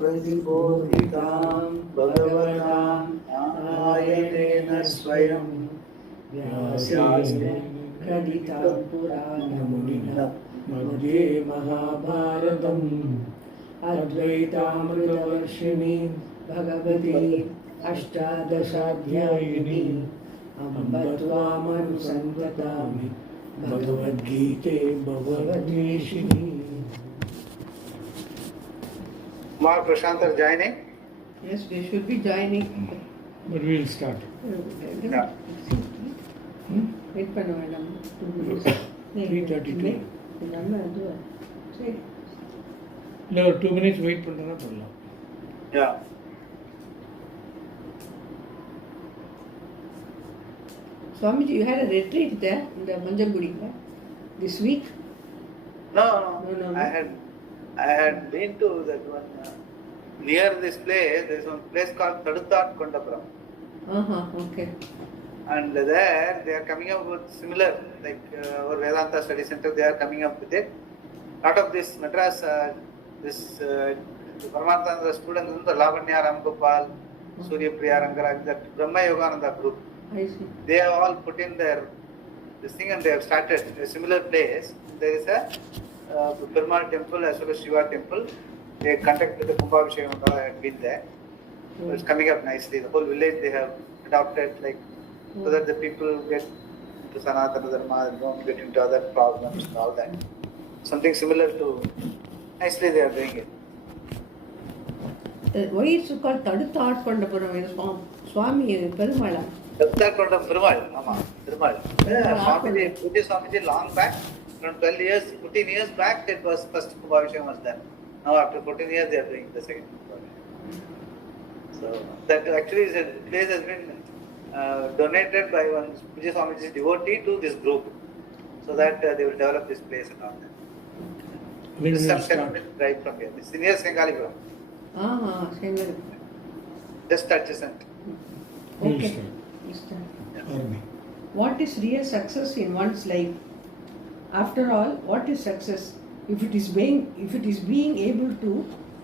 प्रतिबोधितां भगवतां नारायणेन स्वयं व्यासेन कथितां पुराणमुनिना मध्ये महाभारतम् अद्वैतामृतवर्षिणीं भगवतीं अष्टादशाध्यायिनी अम्ब त्वामनुसन्ततामि भगवद्गीते भगवद्वेषिणी. Mark Prashant are joining? Yes, they should be joining. But we will start. Yeah. Wait பண்ண வேண்டாம். 3:32. நம்ம அதுவா சரி. இல்லை ஒரு 2 minutes வெயிட் பண்ணுறதா பண்ணலாம். Yeah. Swamiji, you had a retreat there in the Manjangudi this week? No. No. I had been to that one near this place. There is one place called Taduthat Kondapuram. Okay. And there they are coming up with similar, like our Vedanta Study Center, they are coming up with it. Lot of this Madras, Paramatmananda students, the Lavanya Ramgopal, Surya Priya Rangaraj, that Brahma Yogananda group. I see. They have all put in their this thing and they have started a similar place. There is a Perumal temple as well as Shiva temple. They contact with the Kumbhabhishekam and I had been there. So it's coming up nicely. The whole village they have adopted, like so that the people get into Sanatana Dharma and don't get into other problems and all that. Something similar to nicely they are doing it. Why is it called Taduthat Kondapuram? Swami Perumala. Taduthat Kondapuram Perumal, Amma, Perumal. Swamiji long back, around 12 years, 14 years back, it was first Kumbhabhishekam was done. Now after 14 years they are doing the second Kumbhabhishekam. So that actually is a place has been donated by one Puja Swamiji's devotee to this group, so that they will develop this place and all that. When This we is will start. right from here. This is near Sengalipuram, Same. just adjacent. We will Okay. start. Yeah. Army. What is real success in one's life? After all, what is success? If it is being able to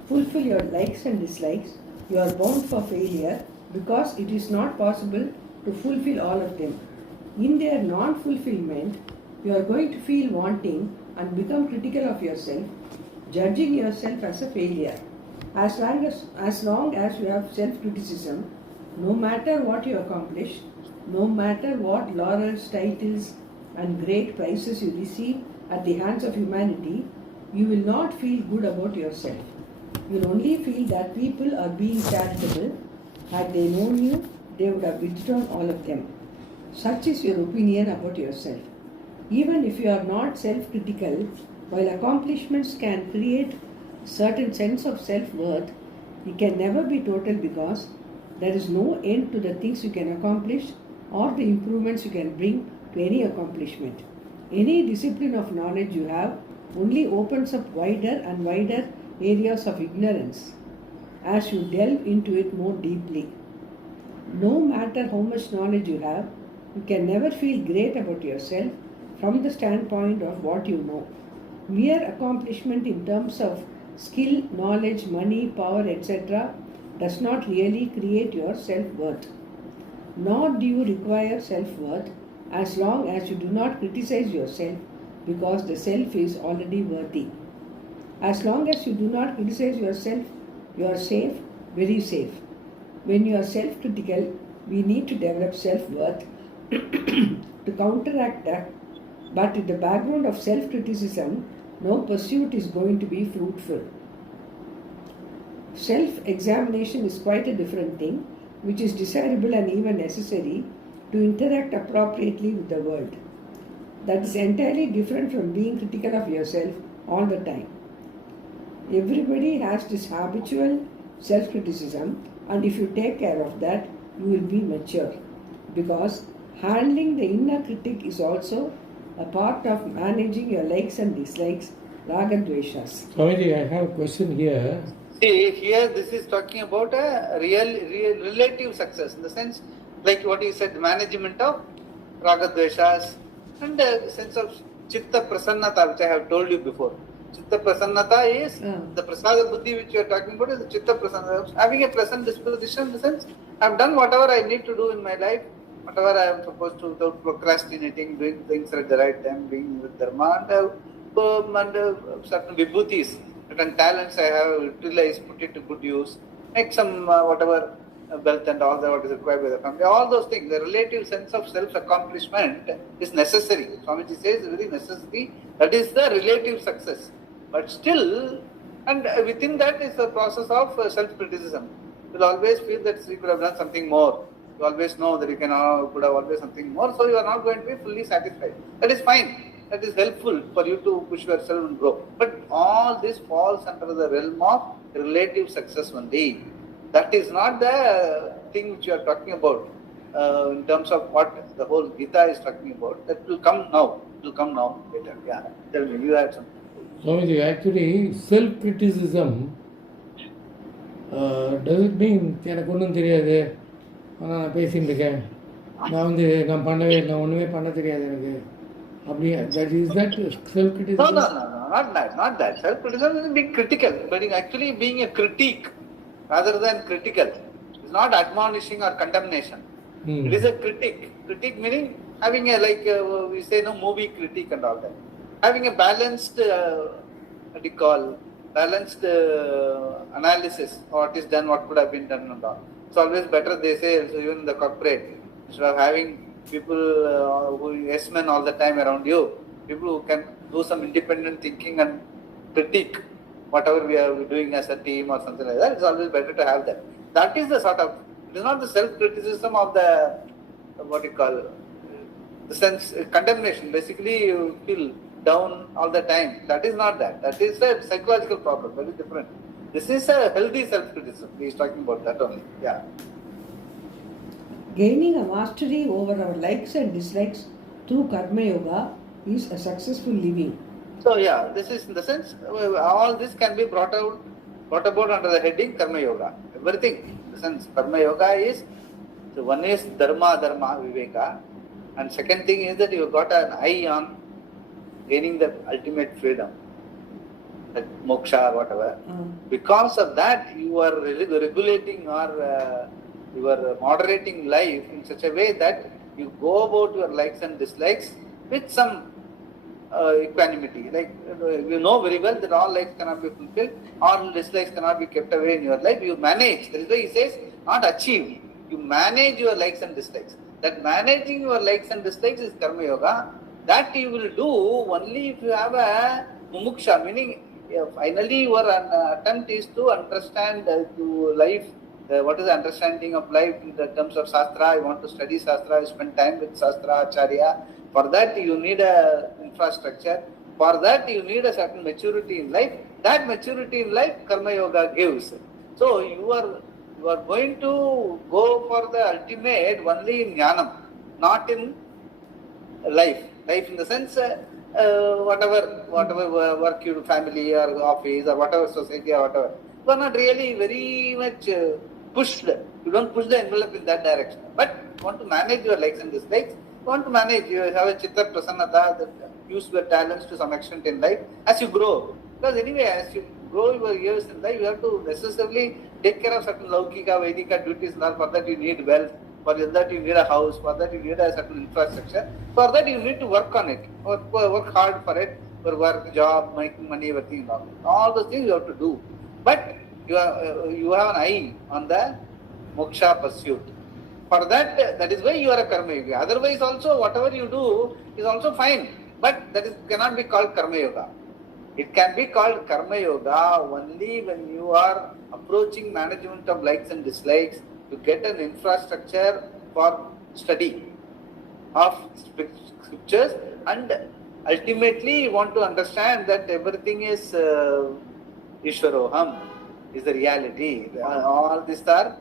fulfill your likes and dislikes, you are bound for failure because it is not possible to fulfill all of them. In their non-fulfillment, you are going to feel wanting and become critical of yourself, judging yourself as a failure. As long as you have self-criticism, no matter what you accomplish, no matter what laurels, titles, and great prizes you receive at the hands of humanity, you will not feel good about yourself. You will only feel that people are being charitable. Had they known you, they would have withdrawn all of them. Such is your opinion about yourself. Even if you are not self-critical, while accomplishments can create a certain sense of self-worth, it can never be total because there is no end to the things you can accomplish or the improvements you can bring to any accomplishment. Any discipline of knowledge you have only opens up wider and wider areas of ignorance as you delve into it more deeply. No matter how much knowledge you have, you can never feel great about yourself from the standpoint of what you know. Mere accomplishment in terms of skill, knowledge, money, power, etc. does not really create your self-worth. Nor do you require self-worth as long as you do not criticize yourself because the self is already worthy. As long as you do not criticize yourself, you are safe, very safe. When you are self-critical, we need to develop self-worth to counteract that. But in the background of self-criticism, no pursuit is going to be fruitful. Self-examination is quite a different thing, which is desirable and even necessary to interact appropriately with the world. That is entirely different from being critical of yourself all the time. Everybody has this habitual self-criticism, and if you take care of that, you will be mature. Because handling the inner critic is also a part of managing your likes and dislikes, raga dveshas. Swamiji, I have a question here. See, here this is talking about a real relative success, in the sense, like what you said, management of raga dveshas and a sense of chitta prasannata, which I have told you before. Chitta prasannata is the prasada buddhi which you are talking about is the chitta prasannata. Having a pleasant disposition in the sense, I have done whatever I need to do in my life, whatever I am supposed to, without procrastinating, doing things at the right time, being with dharma, and certain vibhutis, certain talents I have utilized, put it to good use, make some whatever wealth and all that what is required by the family. All those things, the relative sense of self-accomplishment is necessary. Swamiji says very necessary. That is the relative success. But still, and within that is the process of self-criticism. You will always feel that you could have done something more. You always know that you could have always something more. So you are not going to be fully satisfied. That is fine. That is helpful for you to push yourself and grow. But all this falls under the realm of relative success only. That is not the thing which you are talking about in terms of what the whole Gita is talking about. That will come now. It will come now later. Yeah. Tell me, you had something. Swamiji, actually, self-criticism, does it mean எனக்கு ஒன்றும் தெரியாது, ஆனால் நான் பேசிட்டு இருக்கேன், நான் ஒன்றுமே பண்ண தெரியாது எனக்கு, அப்படி, that is that self-criticism? No, not that. Self-criticism is being critical, but actually being a critique rather than critical. It's not admonishing or condemnation. It is a critique. Critique meaning having a, like we say, movie critique and all that. Having a balanced, balanced analysis of what is done, what could have been done and all. It's always better, they say, so even in the corporate, instead of having people who yes men all the time around you, people who can do some independent thinking and critique whatever we are doing as a team or something like that, it's always better to have that. That is the sort of, it is not the self-criticism of the, the sense, condemnation. Basically, you feel down all the time. That is not that. That is a psychological problem, very different. This is a healthy self-criticism. He is talking about that only. Yeah. Gaining a mastery over our likes and dislikes through Karma Yoga is a successful living. So yeah, this is in the sense, all this can be brought about under the heading Karma Yoga. Everything. In the sense, Karma Yoga is, so one is Dharma, Viveka, and second thing is that you got an eye on gaining the ultimate freedom, like moksha or whatever. Because of that, you are regulating or you are moderating life in such a way that you go about your likes and dislikes with some equanimity. Like you know very well that all likes cannot be fulfilled, all dislikes cannot be kept away in your life. You manage. That is why he says, not achieve. You manage your likes and dislikes. That managing your likes and dislikes is Karma Yoga. That you will do only if you have a mumuksha, meaning finally your attempt is to understand to life. What is the understanding of life in the terms of Shastra? I want to study Shastra, I spend time with Shastra, Acharya. For that you need a infrastructure. For that you need a certain maturity in life. That maturity in life Karma Yoga gives. So you are going to go for the ultimate only in Jnanam, not in life. Life in the sense, whatever work you do, family or office or whatever society or whatever. You are not really very much pushed. You don't push the envelope in that direction. But you want to manage your likes and dislikes. You want to manage, you have a chitta prasannata, that use your talents to some extent in life as you grow. Because anyway, as you grow your years in life, you have to necessarily take care of certain laukika, vedika duties and all. For that you need wealth. For that you need a house. For that you need a certain infrastructure. For that you need to work on it. Or work hard for it. For work, job, making money, everything. All those things you have to do. But you have an eye on the moksha pursuit. For that is why you are a karma yoga. Otherwise also whatever you do is also fine. But that cannot be called karma yoga. It can be called karma yoga only when you are approaching management of likes and dislikes to get an infrastructure for study of scriptures, and ultimately you want to understand that everything is Ishwaroham, is the reality. All these are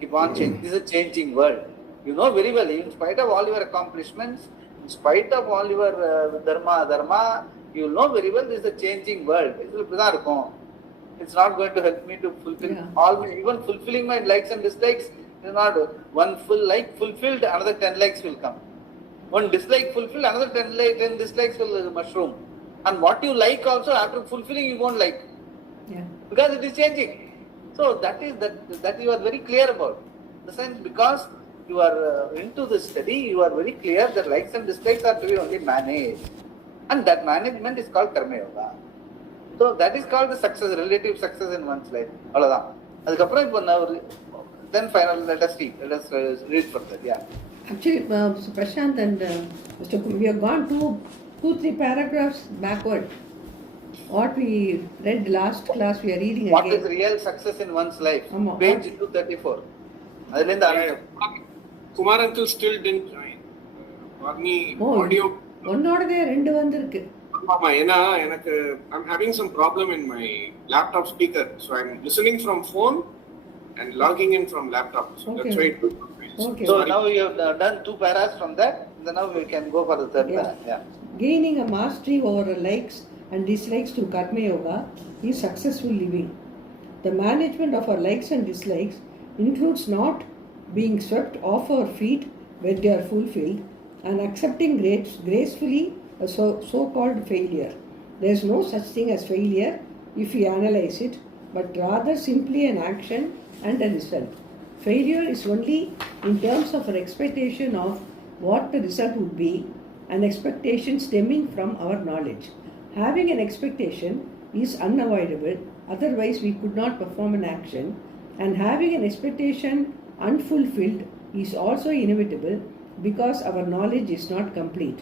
keep on changing. This is a changing world. You know very well, in spite of all your accomplishments, in spite of all your dharma, you know very well this is a changing world. It's not going to help me to fulfill even fulfilling my likes and dislikes. Is not one full like fulfilled, another 10 likes will come. One dislike fulfilled, another 10 dislikes will mushroom. And what you like also, after fulfilling, you won't like. Yeah. Because it is changing. So that you are very clear about. In the sense, because you are into the study, you are very clear that likes and dislikes are to be only managed. And that management is called Karma Yoga. So that is called the success, relative success in one's life. Then final, let us read further. Yeah. Actually, Mr. Prashant and Mr. Kum, we have gone two, 3 paragraphs backward. What we read last class, we are reading What again. is real success in one's life? Amma, Page 234. Kumar uncle still didn't join. For me, audio. ஒன்னோடதே 2 வந்திருக்கு. ஆமா, ஏன்னா எனக்கு I'm having some problem in my laptop speaker, so I'm listening from phone and logging in from laptop. So Okay. that's why it took. Okay. So now you have done 2 paras from that. Then now we can go for the third para. Yeah. Gaining a mastery over likes and dislikes through Karma Yoga is successful living. The management of our likes and dislikes includes not being swept off our feet when they are fulfilled and accepting gracefully a so-called failure. There is no such thing as failure if we analyze it, but rather simply an action and a result. Failure is only in terms of our expectation of what the result would be, an expectation stemming from our knowledge. Having an expectation is unavoidable, otherwise we could not perform an action, and having an expectation unfulfilled is also inevitable because our knowledge is not complete.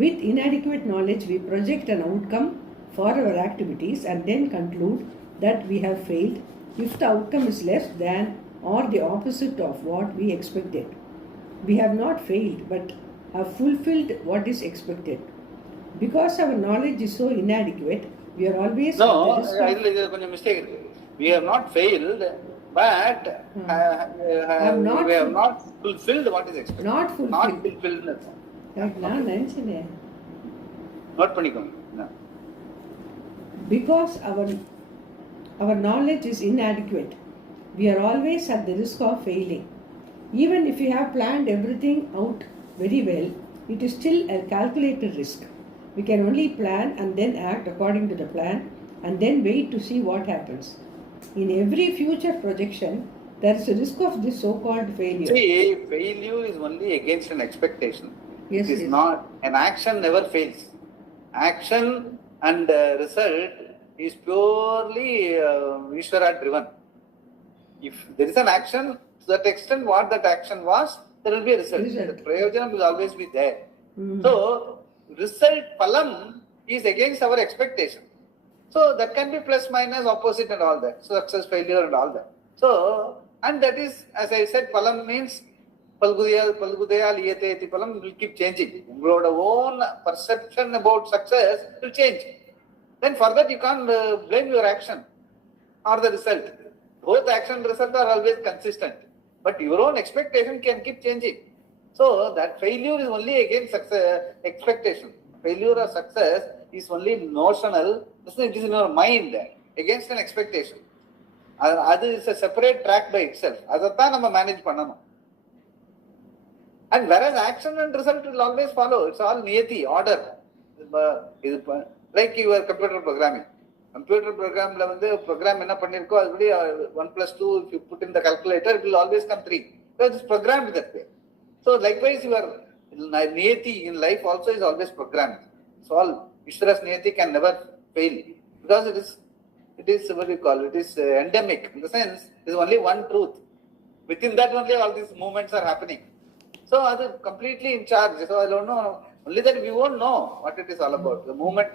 With inadequate knowledge, we project an outcome for our activities and then conclude that we have failed if the outcome is less than or the opposite of what we expected. We have not failed but have fulfilled what is expected. Because our knowledge is so inadequate, we are always No, at the risk of... a mistake. We have not failed, but we have not fulfilled what is expected. Not fulfilled. Not fulfilled. நான் நினைச்சேன். Not பண்ணிக்கோங்க. No. Because our knowledge is inadequate, we are always at the risk of failing. Even if we have planned everything out very well, it is still a calculated risk. We can only plan and then act according to the plan and then wait to see what happens. In every future projection, there is a risk of this so-called failure. See, failure is only against an expectation. Yes, it is yes. not. An action never fails. Action and result is purely Ishvara driven. If there is an action, to that extent what that action was, there will be a result. The prayojanam will always be there. So, result, phalam, is against our expectation. So, that can be plus, minus, opposite and all that. So, success, failure and all that. So, and that is, as I said, phalam means Palgudaya liyate iti phalam will keep changing. Your own perception about success will change. Then for that you can't blame your action or the result. Both action and result are always consistent. But your own expectation can keep changing. So that failure is only against success, expectation. Failure or success is only notional. It is in your mind against an expectation. That is a separate track by itself. That's we manage பண்ணனும். And whereas action and result will always follow. It's all niyati, order. Like your computer programming. Computer program program enna pannirko adupadi 1 + 2 if you put in the calculator it will always come 3. So it's programmed that way. So likewise your niyati in life also is always programmed. So all Ishvara's niyati can never fail because it is what you call it is endemic in the sense there is only one truth. Within that only all these movements are happening. So that's completely in charge. So I don't know. Only that we won't know what it is all about. The movement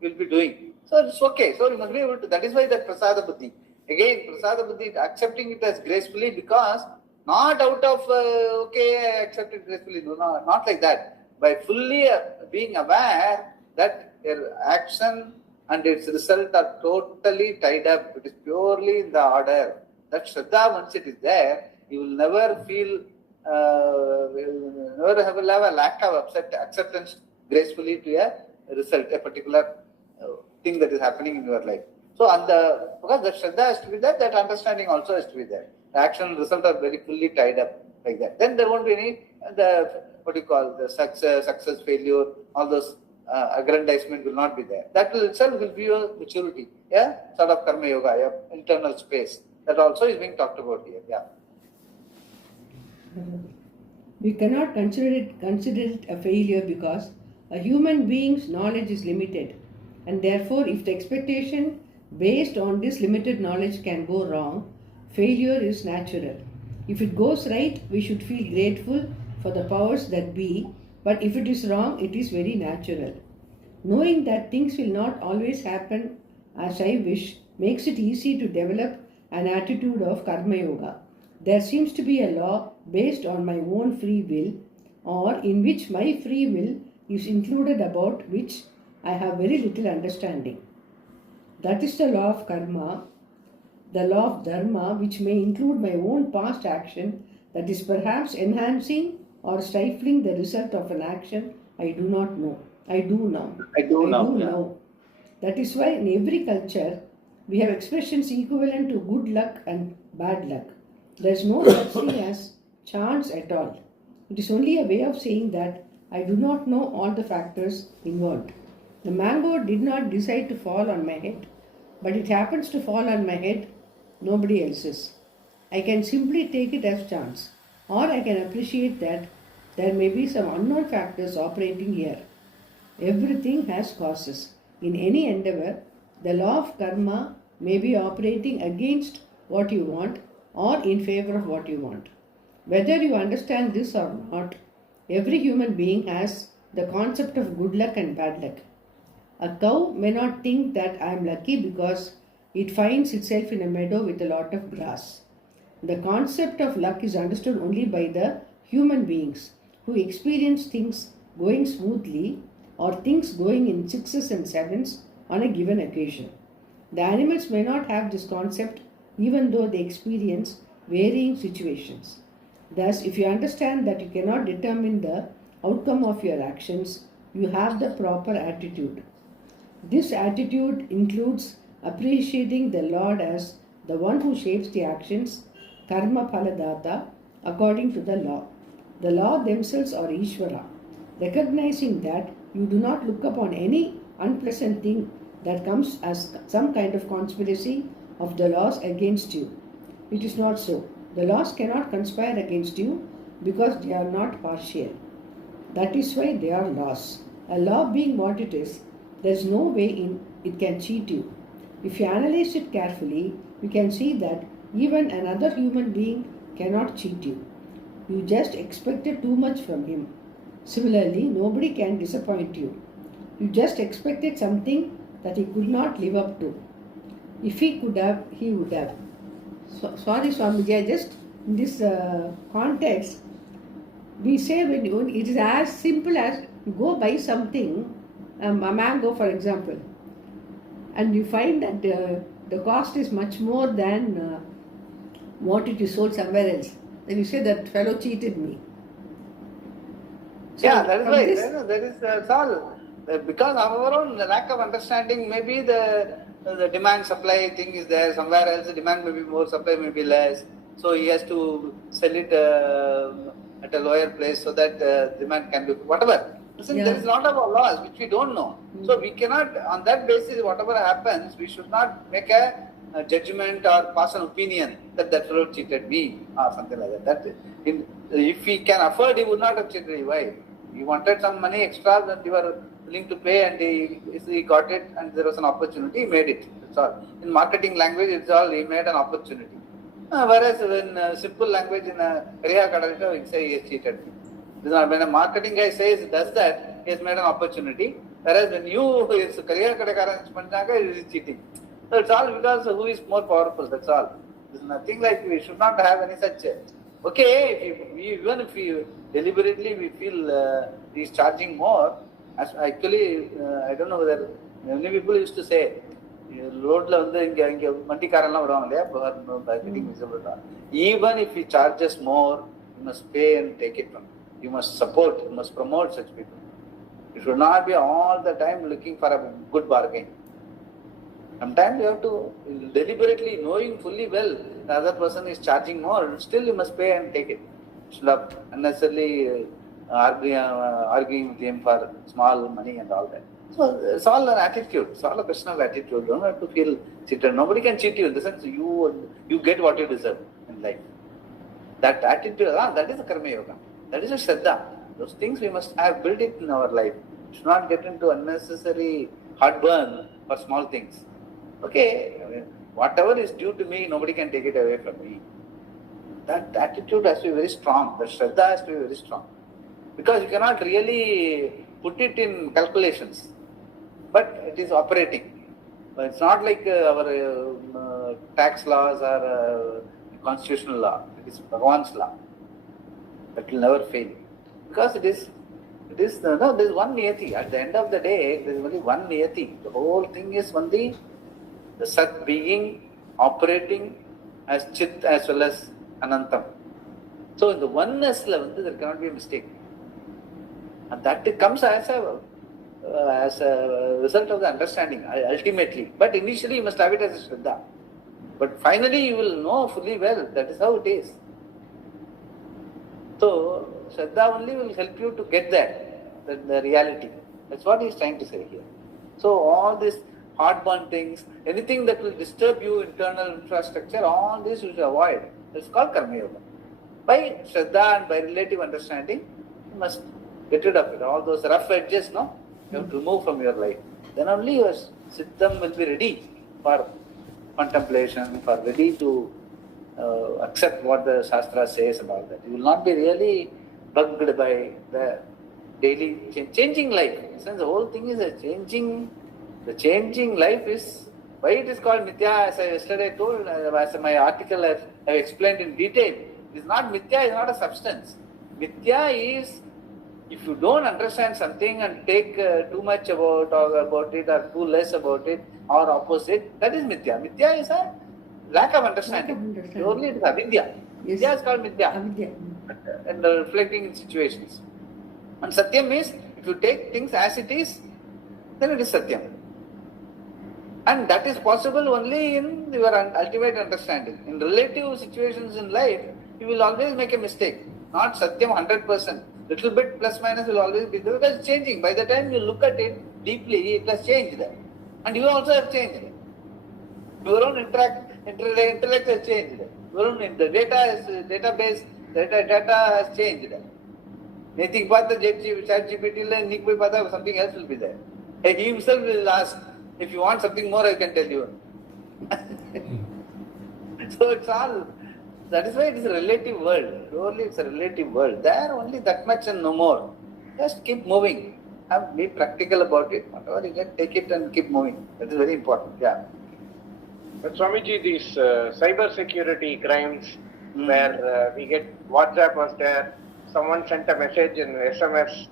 we'll be doing. So it's okay. So we must be able to. That is why that prasada buddhi. Again, prasada buddhi, accepting it as gracefully because not out of okay, I accept it gracefully. No, not like that. By fully being aware that their action and its result are totally tied up. It is purely in the order. That Shraddha, once it is there, you will never feel. Never will have a lack of acceptance gracefully to a result, a particular thing that is happening in your life. So, because the Shraddha has to be there, that understanding also has to be there. The action and result are very fully tied up like that. Then there won't be any, the success, failure, all those aggrandizement will not be there. That will itself will be a maturity, sort of karma yoga, internal space. That also is being talked about here. We cannot consider it a failure because a human being's knowledge is limited, and therefore if the expectation based on this limited knowledge can go wrong, failure is natural. If it goes right, we should feel grateful for the powers that be, but if it is wrong, it is very natural. Knowing that things will not always happen as I wish makes it easy to develop an attitude of karma yoga. There seems to be a law based on my own free will, or in which my free will is included, about which I have very little understanding. That is the law of karma, the law of dharma, which may include my own past action that is perhaps enhancing or stifling the result of an action I do not know. I do know. That is why in every culture we have expressions equivalent to good luck and bad luck. There is no such thing as chance at all. It is only a way of saying that I do not know all the factors involved. The mango did not decide to fall on my head, but it happens to fall on my head, nobody else's. I can simply take it as chance, or I can appreciate that there may be some unknown factors operating here. Everything has causes. In any endeavor, the law of karma may be operating against what you want or in favor of what you want. Whether you understand this or not, every human being has the concept of good luck and bad luck. A cow may not think that I am lucky because it finds itself in a meadow with a lot of grass. The concept of luck is understood only by the human beings who experience things going smoothly or things going in sixes and sevens on a given occasion. The animals may not have this concept even though they experience varying situations. Thus, if you understand that you cannot determine the outcome of your actions, you have the proper attitude. This attitude includes appreciating the Lord as the one who shapes the actions, karma phaladata, according to the law. The law themselves are Ishvara. Recognizing that you do not look upon any unpleasant thing that comes as some kind of conspiracy of the laws against you. It is not so. The laws cannot conspire against you because they are not partial. That is why they are laws. A law being what it is, there is no way in it can cheat you. If you analyze it carefully, you can see that even another human being cannot cheat you. You just expected too much from him. Similarly, nobody can disappoint you. You just expected something that he could not live up to. If he could have, he would have. Sorry, Swamiji, just in this context, we say when it is as simple as you go buy something, a mango for example, and you find that the cost is much more than what it is sold somewhere else. Then you say that fellow cheated me. So that is why. That's all. Because of our own lack of understanding, maybe the demand supply thing is there. Somewhere else the demand may be more, supply may be less. So he has to sell it at a lower place so that demand can be whatever. Listen, there is a lot of laws which we don't know. So we cannot, on that basis, whatever happens, we should not make a judgment or pass an opinion that fellow cheated me or something like that. If he can afford, he would not have cheated. Why? He wanted some money extra that you were willing to pay, and he got it, and there was an opportunity, he made it. That's all. In marketing language, it's all he made an opportunity. Whereas in simple language, in a Kariya Kadalita, we say he has cheated. When a marketing guy does that, he has made an opportunity. Whereas when it's Kariya Kadalita, he is cheating. So it's all because who is more powerful, that's all. There's nothing like we should not have any such. Okay, even if we deliberately we feel he is charging more, actually, I don't know whether many people used to say, road la inga mandikaranla varuvanga illaya marketing visible. Even if he charges more, you must pay and take it from him. You must support, you must promote such people. You should not be all the time looking for a good bargain. Sometimes you have to deliberately, knowing fully well the other person is charging more, still you must pay and take it. You should not unnecessarily arguing with him for small money and all that. So it's all an attitude. It's all a question of attitude. You don't have to feel cheated. Nobody can cheat you in the sense you get what you deserve in life. That attitude, that is a karma yoga. That is a shraddha. Those things we must have built it in our life. We should not get into unnecessary heartburn for small things. Okay, whatever is due to me, nobody can take it away from me. That attitude has to be very strong. The shraddha has to be very strong. Because you cannot really put it in calculations. But it is operating. But it's not like our tax laws or constitutional law. It is Bhagavan's law. That will never fail. Because there's one niyati. At the end of the day, there is only one niyati. The whole thing is only the Sat being operating as Chit as well as Anantam. So in the oneness level, there cannot be a mistake. And that comes as a result of the understanding, ultimately. But initially you must have it as a Shraddha. But finally you will know fully well that is how it is. So Shraddha only will help you to get the reality. That's what he is trying to say here. So all these heartburn things, anything that will disturb your internal infrastructure, all this you should avoid. It's called Karma Yoga. By Shraddha and by relative understanding, you must get rid of it. All those rough edges, you have to remove from your life. Then only your Siddham will be ready for contemplation, for ready to accept what the Shastra says about that. You will not be really bugged by the daily changing life. Since the whole thing is the changing life is why it is called Mithya, as I yesterday told, as my article I have explained in detail. It is not Mithya, is not a substance. Mithya is if you don't understand something and take too much about it or too less about it or opposite, that is Mithya. Mithya is a lack of understanding. Purely it is avidya. Yes. Mithya is called Mithya. Avidya. And reflecting in situations. And Satyam is, if you take things as it is, then it is Satyam. And that is possible only in your ultimate understanding. In relative situations in life, you will always make a mistake. Not Satyam 100%. Little bit plus minus will always be there because it's changing. By the time you look at it deeply, it has changed. And you also have changed. Your own intellect has changed. Your own database has changed. Anything but the chat GPT, something else will be there. He himself will ask, if you want something more, I can tell you. So it's all, that is why it is a relative world. Purely it's a relative world. There only that much and no more. Just keep moving. Be practical about it. Whatever you get, take it and keep moving. That is very important. Yeah. But Swamiji, these cyber security crimes where we get WhatsApp was there, someone sent a message in SMS,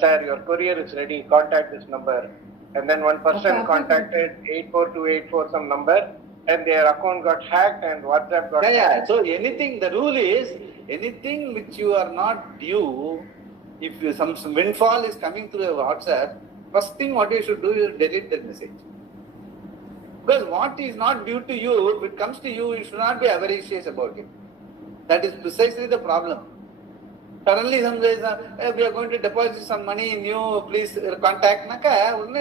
sir, your courier is ready, contact this number. And then one person contacted 84284 some number and their account got hacked and WhatsApp got hacked. So anything, the rule is, anything which you are not due, if you, some windfall is coming through your WhatsApp, first thing what you should do is delete that message. Because what is not due to you, if it comes to you, you should not be avaricious about it. That is precisely the problem. Suddenly some days, we are going to deposit some money in you, please contact.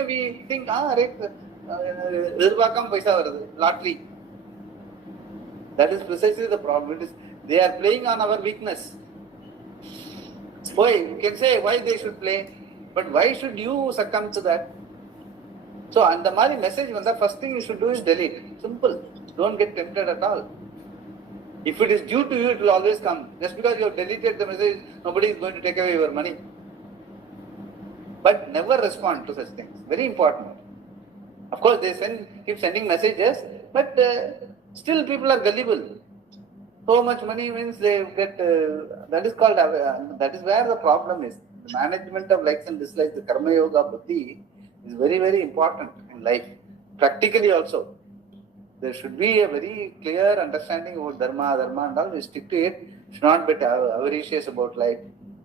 We think, lottery. That is precisely the problem. It is, they are playing on our weakness. Why? You can say why they should play, but why should you succumb to that? So, and the message, the first thing you should do is delete. Simple. Don't get tempted at all. If it is due to you, it will always come. Just because you have deleted the message, nobody is going to take away your money. But never respond to such things. Very important. Of course, they keep sending messages, but still people are gullible. So much money means they get, that is called, that is where the problem is. The management of likes and dislikes, the Karma Yoga Buddhi is very, very important in life. Practically also. There should be a very clear understanding about dharma and all. We stick to it. Should not be avaricious about life.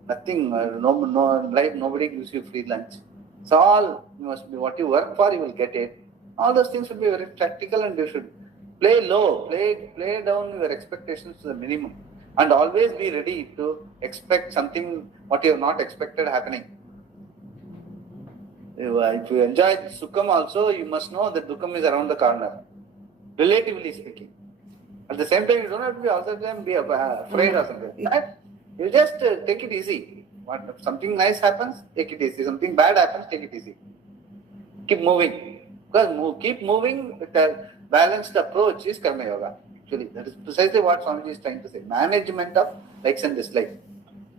Nothing, no life, nobody gives you free lunch. It's all, you must be what you work for, you will get it. All those things should be very practical and you should play low, play down your expectations to the minimum. And always be ready to expect something what you have not expected happening. If you enjoy Sukham also, you must know that Dukkham is around the corner, relatively speaking. At the same time, you don't have to be all the time be afraid or something. Right? You just take it easy. If something nice happens, take it easy. Something bad happens, take it easy. Keep moving. Because keep moving with a balanced approach is Karma Yoga. Actually, that is precisely what Swamiji is trying to say. Management of likes and dislikes.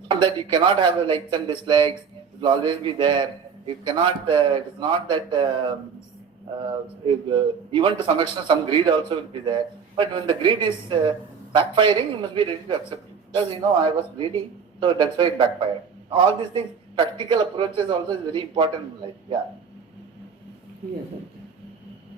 Not that you cannot have likes and dislikes. It will always be there. You cannot, it is not that even to some extent some greed also will be there. But when the greed is backfiring, you must be ready to accept it. Because I was greedy, so that's why it backfired. All these things, practical approaches also is very important in life. Yeah. Yes,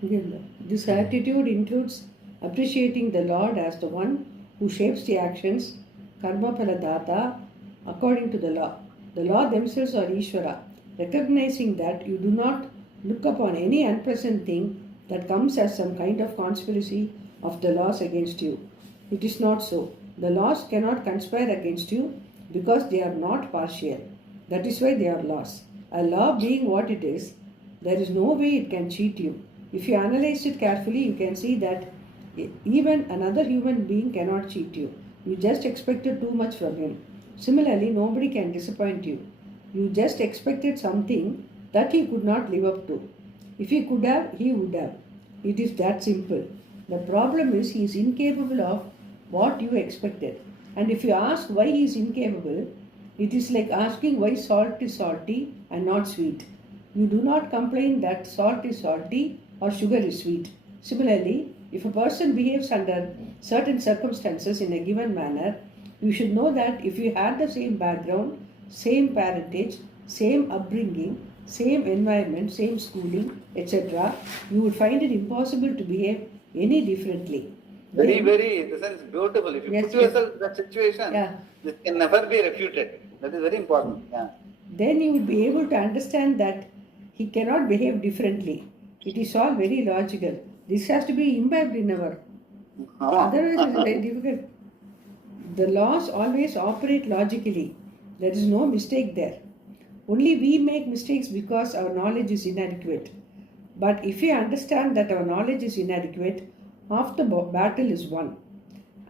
again, this attitude includes appreciating the Lord as the one who shapes the actions, karma phaladata, according to the law. The law themselves are Ishvara, recognizing that you do not look upon any unpleasant thing that comes as some kind of conspiracy of the laws against you. It is not so. The laws cannot conspire against you because they are not partial. That is why they are laws. A law being what it is, there is no way it can cheat you. If you analyze it carefully, you can see that even another human being cannot cheat you. You just expected too much from him. Similarly, nobody can disappoint you. You just expected something that he could not live up to. If he could have, he would have. It is that simple. The problem is he is incapable of what you expected. And if you ask why he is incapable, it is like asking why salt is salty and not sweet. You do not complain that salt is salty or sugar is sweet. Similarly, if a person behaves under certain circumstances in a given manner, you should know that if you had the same background, same parentage, same upbringing, same environment, same schooling, etc., you would find it impossible to behave any differently. Very, this is beautiful. If you put yourself in that situation, this can never be refuted. That is very important. Yeah. Then you would be able to understand that he cannot behave differently. It is all very logical. This has to be imbibed in our. Otherwise, it is very difficult. The laws always operate logically. There is no mistake there. Only we make mistakes because our knowledge is inadequate. But if we understand that our knowledge is inadequate, half the battle is won.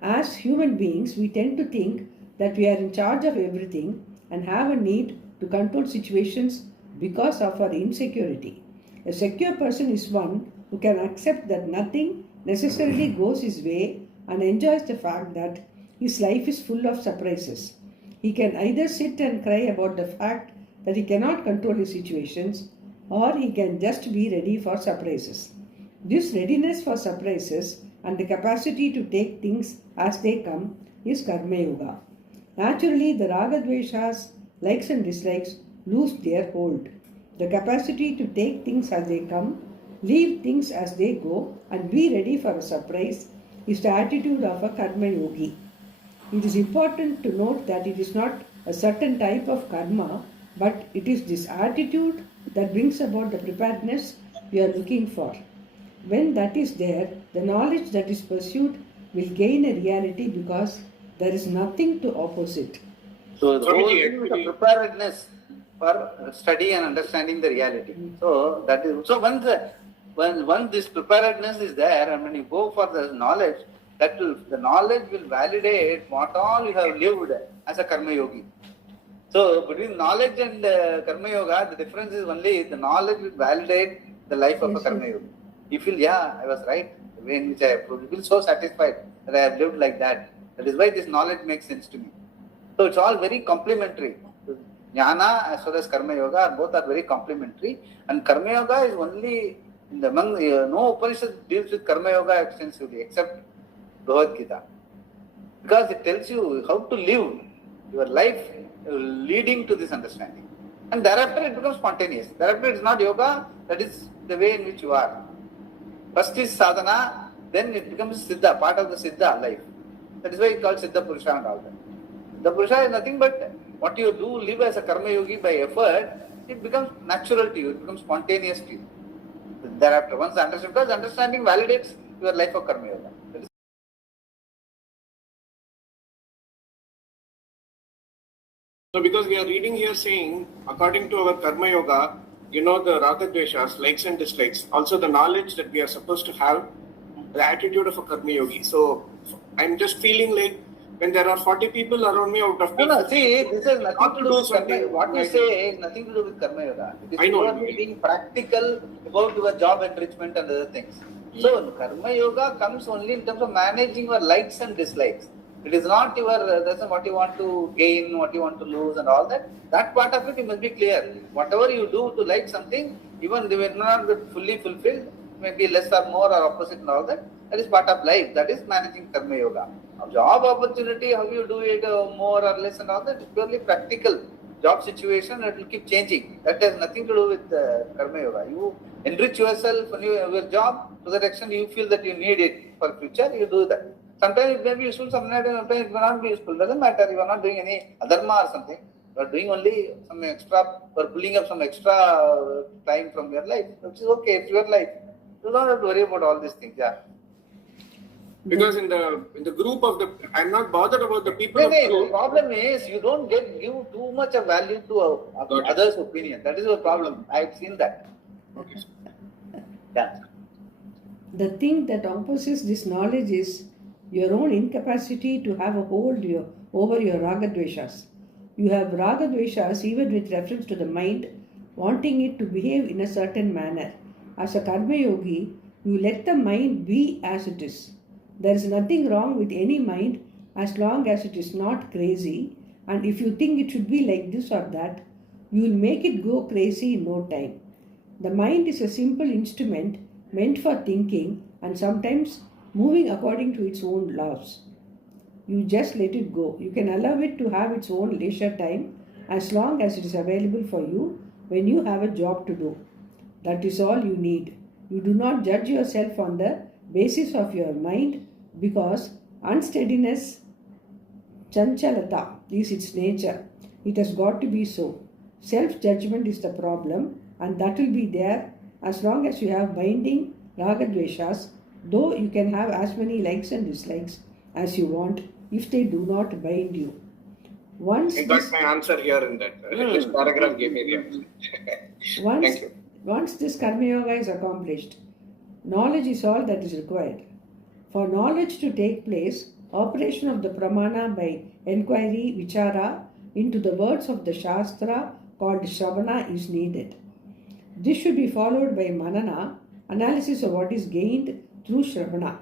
As human beings, we tend to think that we are in charge of everything and have a need to control situations because of our insecurity. A secure person is one who can accept that nothing necessarily goes his way and enjoys the fact that his life is full of surprises. He can either sit and cry about the fact that he cannot control his situations, or he can just be ready for surprises. This readiness for surprises and the capacity to take things as they come is Karma Yoga. Naturally, the Raga Dveshas, likes and dislikes, lose their hold. The capacity to take things as they come, leave things as they go, and be ready for a surprise is the attitude of a Karma Yogi. It is important to note that it is not a certain type of karma, but it is this attitude that brings about the preparedness we are looking for. When that is there, the knowledge that is pursued will gain a reality because there is nothing to oppose it. So the whole thing is the preparedness for study and understanding the reality. So that is once this preparedness is there, and when you go for the knowledge, the knowledge will validate what all you have lived as a Karma Yogi. So between knowledge and Karma Yoga, the difference is only the knowledge will validate the life of a Karma Yogi. You feel, I was right, the way in which I approach. You feel so satisfied that I have lived like that. That is why this knowledge makes sense to me. So it's all very complementary. Jnana as well as Karma Yoga, both are very complementary. And Karma Yoga is only, no Upanishad deals with Karma Yoga extensively except Bhagavad Gita. Because it tells you how to live your life leading to this understanding. And thereafter it becomes spontaneous. Thereafter it is not yoga, that is the way in which you are. First is sadhana, then it becomes siddha, part of the siddha life. That is why it's called Siddha Purusha and all that. Siddha Purusha is nothing but what you do, live as a Karma Yogi by effort, it becomes natural to you, it becomes spontaneous to you. Thereafter, once because understanding validates your life of Karma Yoga. So because we are reading here saying, according to our Karma Yoga, you know, the Raga Dveshas, likes and dislikes, also the knowledge that we are supposed to have, the attitude of a Karma Yogi. So I'm just feeling like when there are 40 people around me out of No, people, see, this has nothing not to do with Karma. something What you like- say is nothing to do with Karma Yoga. It is I know. purely being practical about your job enrichment and other things. So, Karma Yoga comes only in terms of managing your likes and dislikes. It is not your, that's not what you want to gain, what you want to lose and all that. That part of it, you must be clear. Whatever you do to like something, even they will not get fully fulfilled, maybe less or more or opposite and all that. That is part of life. That is managing Karma Yoga. Job opportunity, how you do it more or less and all that is purely practical. Job situation, it will keep changing. That has nothing to do with Karma Yoga. You enrich yourself and your job to that extent you feel that you need it for future, you do that. Sometimes it may be useful, sometimes it may not be useful. Doesn't matter. You are not doing any adharma or something. You are doing only some extra, or pulling up some extra time from your life, which is okay. It's your life. You don't have to worry about all these things. Yeah. because in the group of the, I'm not bothered about the people No, of the group. problem is you don't give too much of value to Got it. others' opinion. That is your problem. I've seen that. Okay. Yeah. The thing that opposes this knowledge is your own incapacity to have a hold over your raga dveshas. You have raga dveshas even with reference to the mind, wanting it to behave in a certain manner. As a karma yogi, you let the mind be as it is. There is nothing wrong with any mind as long as it is not crazy, and if you think it should be like this or that, you will make it go crazy in no time. The mind is a simple instrument meant for thinking and sometimes moving according to its own laws. You just let it go. You can allow it to have its own leisure time as long as it is available for you when you have a job to do. That is all you need. You do not judge yourself on the basis of your mind because unsteadiness, chanchalata, is its nature. It has got to be so. Self-judgment is the problem, and that will be there as long as you have binding raga dveshas, though you can have as many likes and dislikes as you want if they do not bind you. Once I got this, my answer here in that. This paragraph gave me the answer. Thank you. once this karma yoga is accomplished, knowledge is all that is required. For knowledge to take place, operation of the pramana by enquiry, vichara, into the words of the Shastra called Shravana is needed. This should be followed by Manana, analysis of what is gained through Shravana.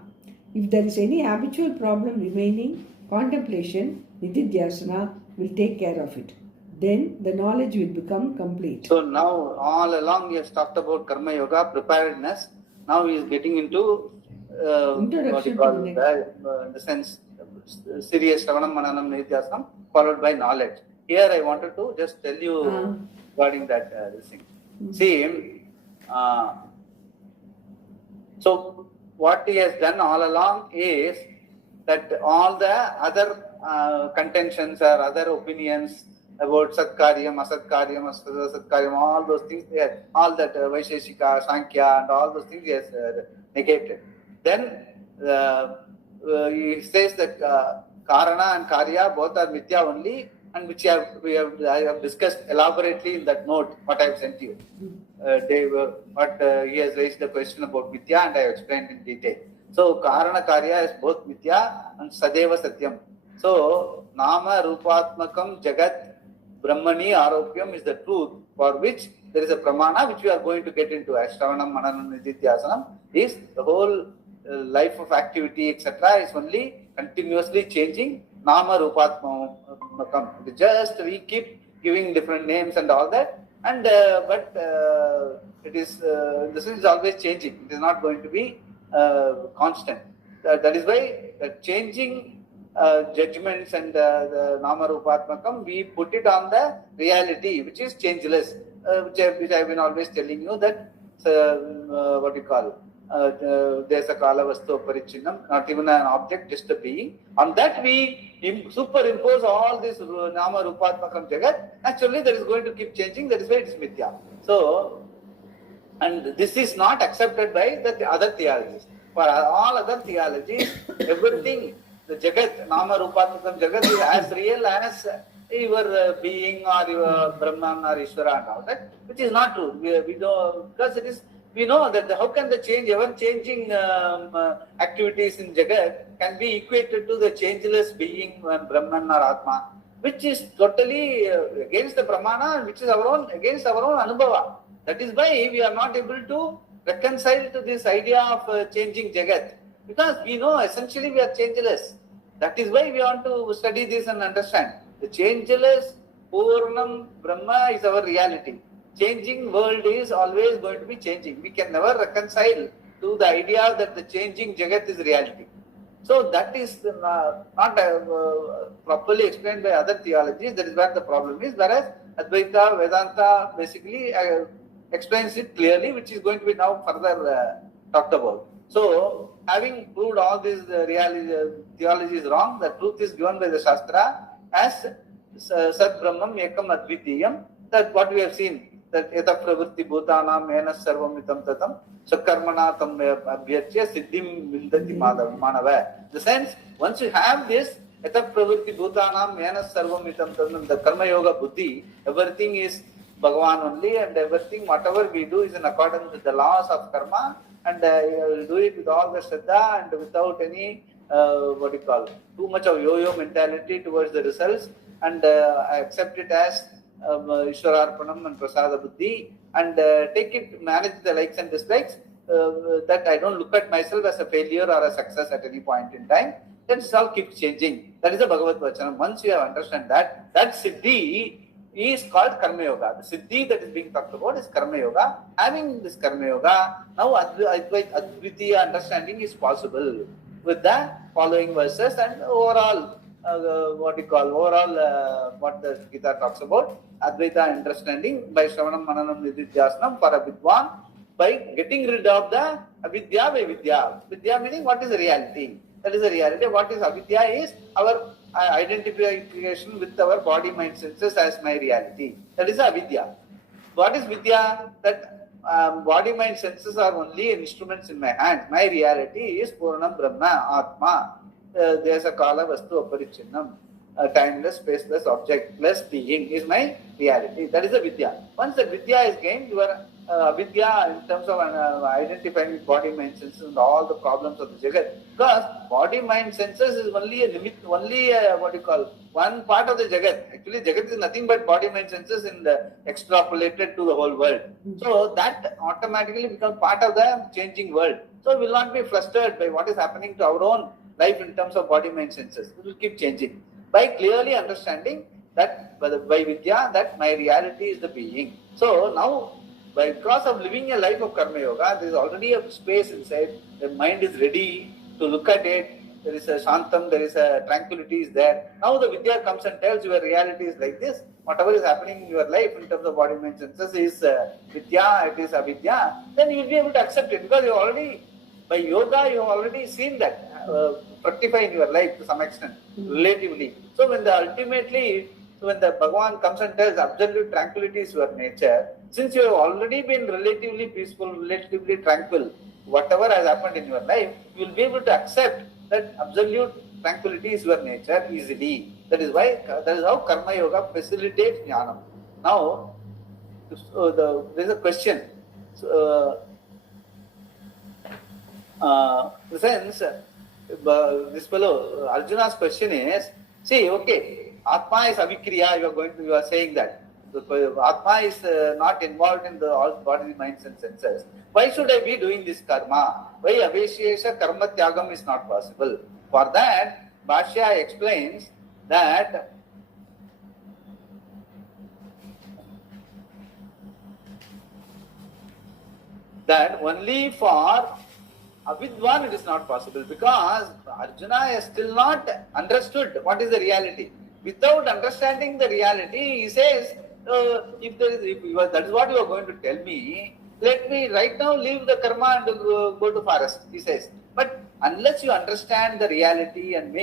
If there is any habitual problem remaining, contemplation, Nididhyasana, will take care of it. Then the knowledge will become complete. So now all along he has talked about Karma Yoga, preparedness. Now he is getting into Introduction to the next. the sense, serious Shravanam, Mananam, Nidhyasana, followed by knowledge. Here I wanted to just tell you regarding that this thing. See, so what he has done all along is that all the other contentions or other opinions about Satkaryam, Asatkaryam, Asatkaryam, all those things, all that Vaisheshika, Sankhya and all those things he has negated. Then he says that Karana and Karya both are Mithya only, and which I have discussed elaborately in that note, what I have sent you. He has raised the question about Mithya and I have explained in detail. So Karana Karya is both Mithya and Sadeva Satyam. So Nama Rupatmakam Jagat Brahmani Aropyam is the truth for which there is a pramana which we are going to get into. As Shravanam, Mananam, Nididhyasanam is the whole life of activity, etc. is only continuously changing. Nama Rupatmakam. Just we keep giving different names and all that. And but it is this is always changing. It is not going to be constant. That is why the changing judgments and the Nama Rupatmakam, we put it on the reality which is changeless, which I have been always telling you that what you call Desa Kala Vastu Parichinnam, not even an object, just a being. On that we superimpose all this Nama Rupatmakam Jagat. Actually that is going to keep changing, that is why it is Mithya. So, and this is not accepted by the other theologies. For all other theologies, everything, the Jagat, Nama Rupatmakam Jagat is as real as your being or your Brahman or Ishvara and all that, which is not true. We don't, because it is, we know that how can the change, ever changing activities in Jagat can be equated to the changeless being Brahman or Atma, which is totally against the Pramana, which is against our own Anubhava. That is why we are not able to reconcile to this idea of changing Jagat, because we know essentially we are changeless. That is why we want to study this and understand. The changeless Purnam Brahma is our reality. Changing world is always going to be changing. We can never reconcile to the idea that the changing Jagat is reality. So that is not properly explained by other theologies. That is where the problem is. Whereas Advaita, Vedanta basically explains it clearly, which is going to be now further talked about. So, having proved all this theology is wrong, the truth is given by the Shastra as Sat Brahmam Ekam Advitiyam. That what we have seen, that Eta Pravritti Bhutanam Menas Sarvamitam Tatam Sakarmana Tam Abhyachya Siddhim Vindati Manava. The sense, once you have this Eta Pravritti Bhutanam Menas Sarvamitam Tatam, the Karma Yoga Buddhi, everything is Bhagavan only, and everything, whatever we do is in accordance with the laws of karma, and do it with all the Shraddha and without any, too much of yo-yo mentality towards the results, and I accept it as Ishwararpanam and Prasada Buddhi, and take it, manage the likes and dislikes, that I don't look at myself as a failure or a success at any point in time. Then it all keeps changing. That is the Bhagavad Vachanam. Once you have understand that Siddhi is called Karma Yoga. The Siddhi that is being talked about is Karma Yoga. Having this Karma Yoga, now Advaita understanding is possible with the following verses and overall, what the Gita talks about, Advaita understanding by Shravanam, Mananam, Nididhyasnam for a Vidwan, by getting rid of the Avidya by Vidya. Vidya meaning what is the reality? That is the reality. What is Avidya is our identification with our body, mind, senses as my reality. That is Avidya. What is Vidya? That body, mind, senses are only instruments in my hands. My reality is Purnam Brahma, Atma. Desa Kala Vastu Aparichinnam. Timeless, spaceless, objectless being is my reality. That is the Vidya. Once the Vidya is gained, your Vidya in terms of identifying with body, mind, senses and all the problems of the Jagat. Because body, mind, senses is only a limit, one part of the Jagat. Actually, Jagat is nothing but body, mind, senses and extrapolated to the whole world. So that automatically becomes part of the changing world. So we will not be flustered by what is happening to our own life in terms of body, mind, senses. It will keep changing. By clearly understanding that by Vidya, that my reality is the being. So now, because of living a life of Karma Yoga, there is already a space inside. The mind is ready to look at it. There is a Shantam, there is a tranquility is there. Now the Vidya comes and tells your reality is like this. Whatever is happening in your life in terms of body, mind, senses is Vidya, it is Avidya. Then you will be able to accept it because you already, by yoga, you have already seen that fructify in your life to some extent, relatively. So when when the Bhagavan comes and tells absolute tranquility is your nature, since you have already been relatively peaceful, relatively tranquil, whatever has happened in your life, you will be able to accept that absolute tranquility is your nature easily. That is how Karma Yoga facilitates Jnanam. Now, there is a question. The sense, this fellow, Arjuna's question is, see, okay, Atma is Avikriya, you are saying that. Atma is not involved in all body, minds and senses. Why should I be doing this karma? Why Aveshesha Karma Tyagam is not possible? For that, Bhashya explains that only for Avidwan it is not possible because Arjuna has still not understood what is the reality. Without understanding the reality, he says, that is what you are going to tell me, let me right now leave the karma and go to forest, he says. But unless you understand the reality and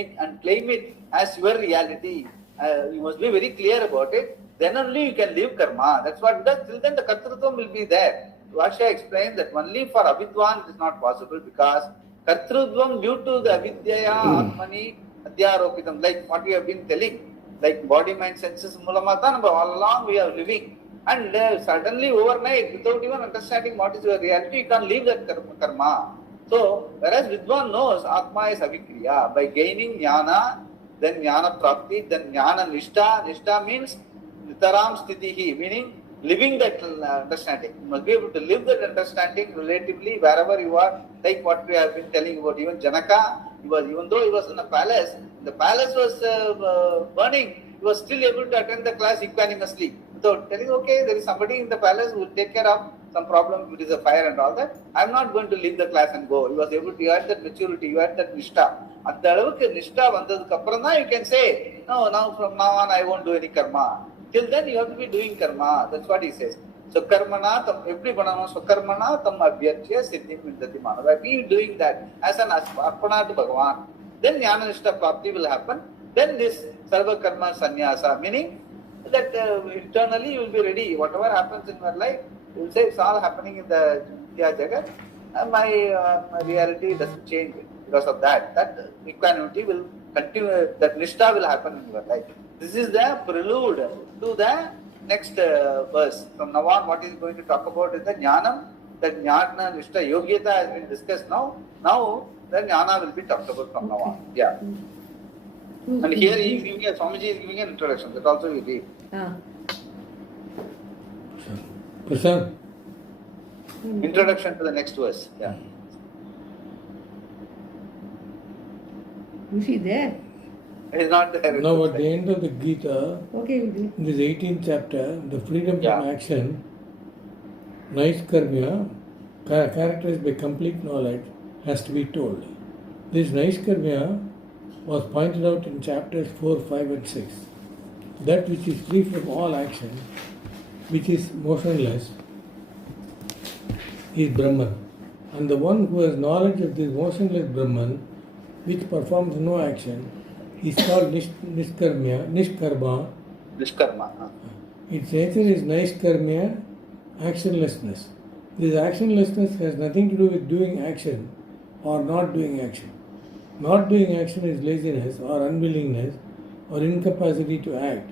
claim it as your reality, you must be very clear about it, then only you can leave karma. That's what it does. Till then the kartrutvam will be there. Vasha explains that only for Avidwan it is not possible because kartrutvam due to the avidyaya atmani adhyaropitam, like what we have been telling. Like body, mind, senses, Mulamata, all along we are living. And suddenly overnight, without even understanding what is your reality, you can't leave that karma. So, whereas Vidwan knows Atma is avikriya. By gaining jnana, then jnana prapti, then jnana nishta. Nishta means nitaram sthitihi, meaning living that understanding. You must be able to live that understanding relatively wherever you are. Like what we have been telling about even Janaka, even though he was in a palace, the palace was burning, he was still able to attend the class equanimously. So telling, okay, there is somebody in the palace who will take care of some problem, it is a fire and all that. I am not going to leave the class and go. He was able to, you had that maturity, you had that nishta. At the alavukku nishta vandadukku appuram you can say, no, now from now on I won't do any karma. Till then you have to be doing karma. That's what he says. So karmana tam every banana so karmana tam abhyarchya siddhim vindati manava. Be doing that as an arpana to Bhagavan. Then jnana nishta prapti will happen. Then this sarva karma sannyasa, meaning that internally you will be ready. Whatever happens in your life, you will say it's all happening in the Jagat. My reality doesn't change because of that. That equanimity will continue, that nishta will happen in your life. This is the prelude to the next verse. From now on, what is going to talk about is the jnanam. That jnana, nishta, yogyata has been discussed now. Now, the jnana will be talked about from now on. Yeah. And here he is giving Swamiji is giving an introduction. That also we read. Prasad? Introduction to the next verse. Yeah. Is he there? He is not there. Now at the end of the Gita, Okay, we do. in this 18th chapter, the freedom Yeah. from action, Naiskarmya, characterized by complete knowledge, has to be told. This Naiskarmya was pointed out in chapters 4, 5 and 6. That which is free from all action, which is motionless, is Brahman. And the one who has knowledge of this motionless Brahman, which performs no action, is called Nishkarma. Its nature is Naiskarmya, actionlessness. This actionlessness has nothing to do with doing action or not doing action. Not doing action is laziness or unwillingness or incapacity to act,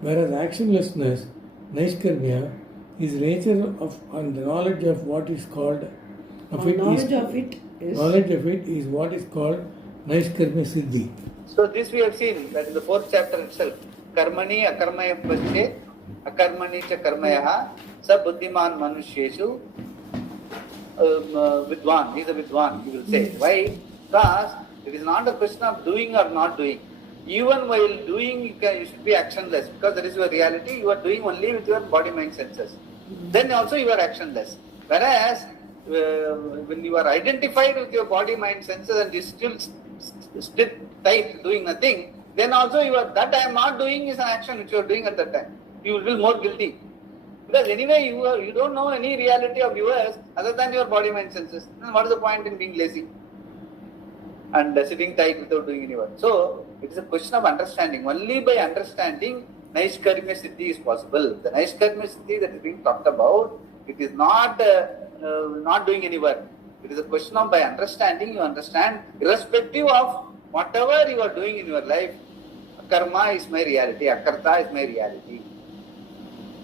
whereas actionlessness, Naiskarmya, is nature of and the knowledge of what is called Knowledge of it is what is called Naiskarmya Siddhi. So this we have seen that in the 4th chapter itself. Karmani akarmaya pache akarmani cha karmayaha sa buddhiman manushyesu vidwan. He is a vidwan, he will say. Why? Because it is not a question of doing or not doing. Even while doing, you should be actionless because that is your reality. You are doing only with your body, mind, senses. Then also you are actionless. Whereas when you are identified with your body, mind, senses and you still tight doing nothing, then also you are, that I am not doing is an action which you are doing at that time. You will feel more guilty. Because anyway you don't know any reality of yours other than your body, mind, senses. Then what is the point in being lazy? And sitting tight without doing any work. So, it is a question of understanding. Only by understanding, Naiskarmya Siddhi is possible. The Naiskarmya Siddhi that is being talked about, it is not doing any work. It is a question of by understanding, you understand, irrespective of whatever you are doing in your life, karma is my reality, akarta is my reality.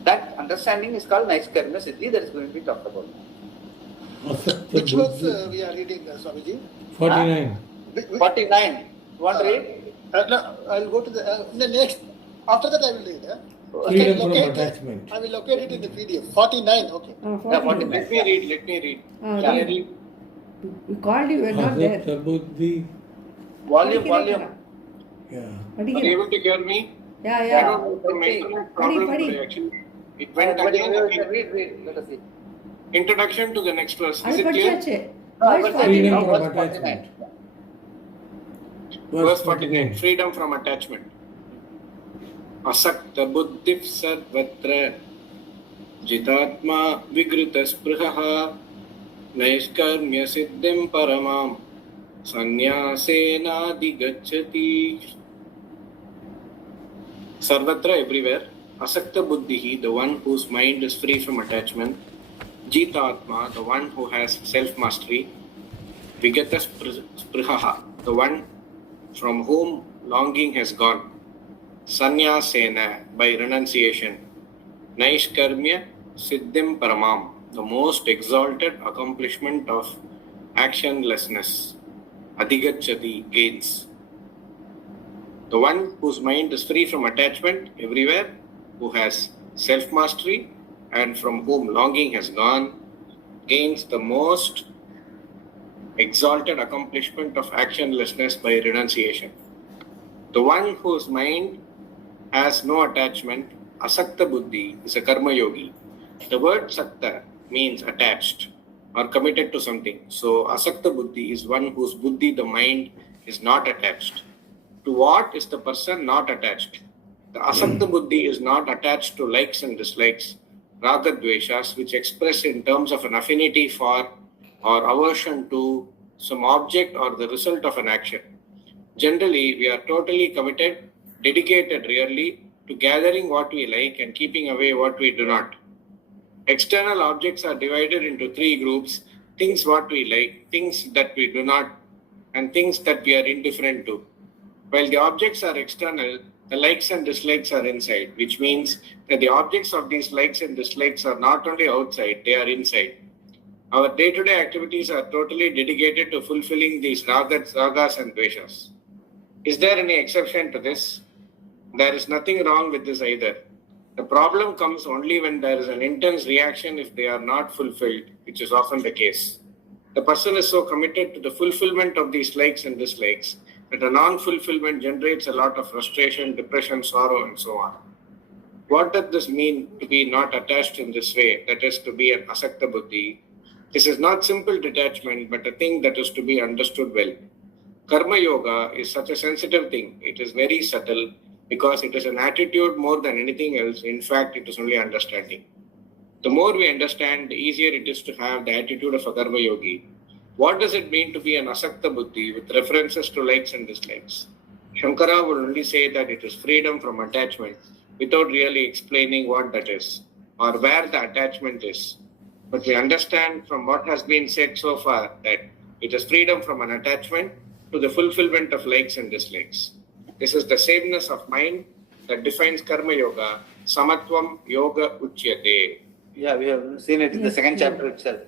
That understanding is called Naiskarmya Siddhi that is going to be talked about. Which verse we are reading, Swamiji? 49. 49. You want to read? No, I will go to the next. After that, I will read. Freedom from attachment. I will locate it in the PDF. 49. Okay. Yeah, 49. Let me read. Yeah. Read. We called you, you were not there. Buddhi. Volume. Yeah. Are you able to hear me? I Yeah. don't know the maintenance problem Padi. today, actually. It went But again. read. Let us see. Introduction to the next verse. Is Adi it clear? Pachache. Freedom Verse from 49. attachment. Verse 49. Freedom from attachment. Asakta buddhif sarvatra jitatma vigrita sprihaha naiskarmya siddhim paramam sanyasena digacchati. Sarvatra, everywhere. Asakta buddhihi, the one whose mind is free from attachment. Jitatma, the one who has self-mastery. Vigata sprihaha, the one from whom longing has gone. Sanyasena by renunciation. Naishkarmya Siddhim Paramam, the most exalted accomplishment of actionlessness. Adhigachati gains. The one whose mind is free from attachment everywhere, who has self-mastery and from whom longing has gone, gains the most exalted accomplishment of actionlessness by renunciation. The one whose mind has no attachment, asakta buddhi, is a karma yogi. The word sakta means attached or committed to something. So asakta buddhi is one whose buddhi, the mind, is not attached. To what is the person not attached? The asakta buddhi is not attached to likes and dislikes, raga dveshas, which express in terms of an affinity for or aversion to some object or the result of an action. Generally, we are totally committed, dedicated really, to gathering what we like and keeping away what we do not. External objects are divided into three groups: things what we like, things that we do not, and things that we are indifferent to. While the objects are external, the likes and dislikes are inside, which means that the objects of these likes and dislikes are not only outside, they are inside. Our day-to-day activities are totally dedicated to fulfilling these ragas and dveshas. Is there any exception to this? There is nothing wrong with this either. The problem comes only when there is an intense reaction if they are not fulfilled, which is often the case. The person is so committed to the fulfillment of these likes and dislikes that a non-fulfillment generates a lot of frustration, depression, sorrow, and so on. What does this mean to be not attached in this way, that is to be an asakta buddhi? This is not simple detachment, but a thing that is to be understood well. Karma yoga is such a sensitive thing. It is very subtle because it is an attitude more than anything else. In fact, it is only understanding. The more we understand, the easier it is to have the attitude of a karma yogi. What does it mean to be an asakta buddhi with references to likes and dislikes? Shankara will only say that it is freedom from attachment without really explaining what that is or where the attachment is. But we understand from what has been said so far that it is freedom from an attachment to the fulfillment of likes and dislikes. This is the sameness of mind that defines karma yoga. Samatvam yoga uchyate. Yeah, we have seen it in the second chapter itself.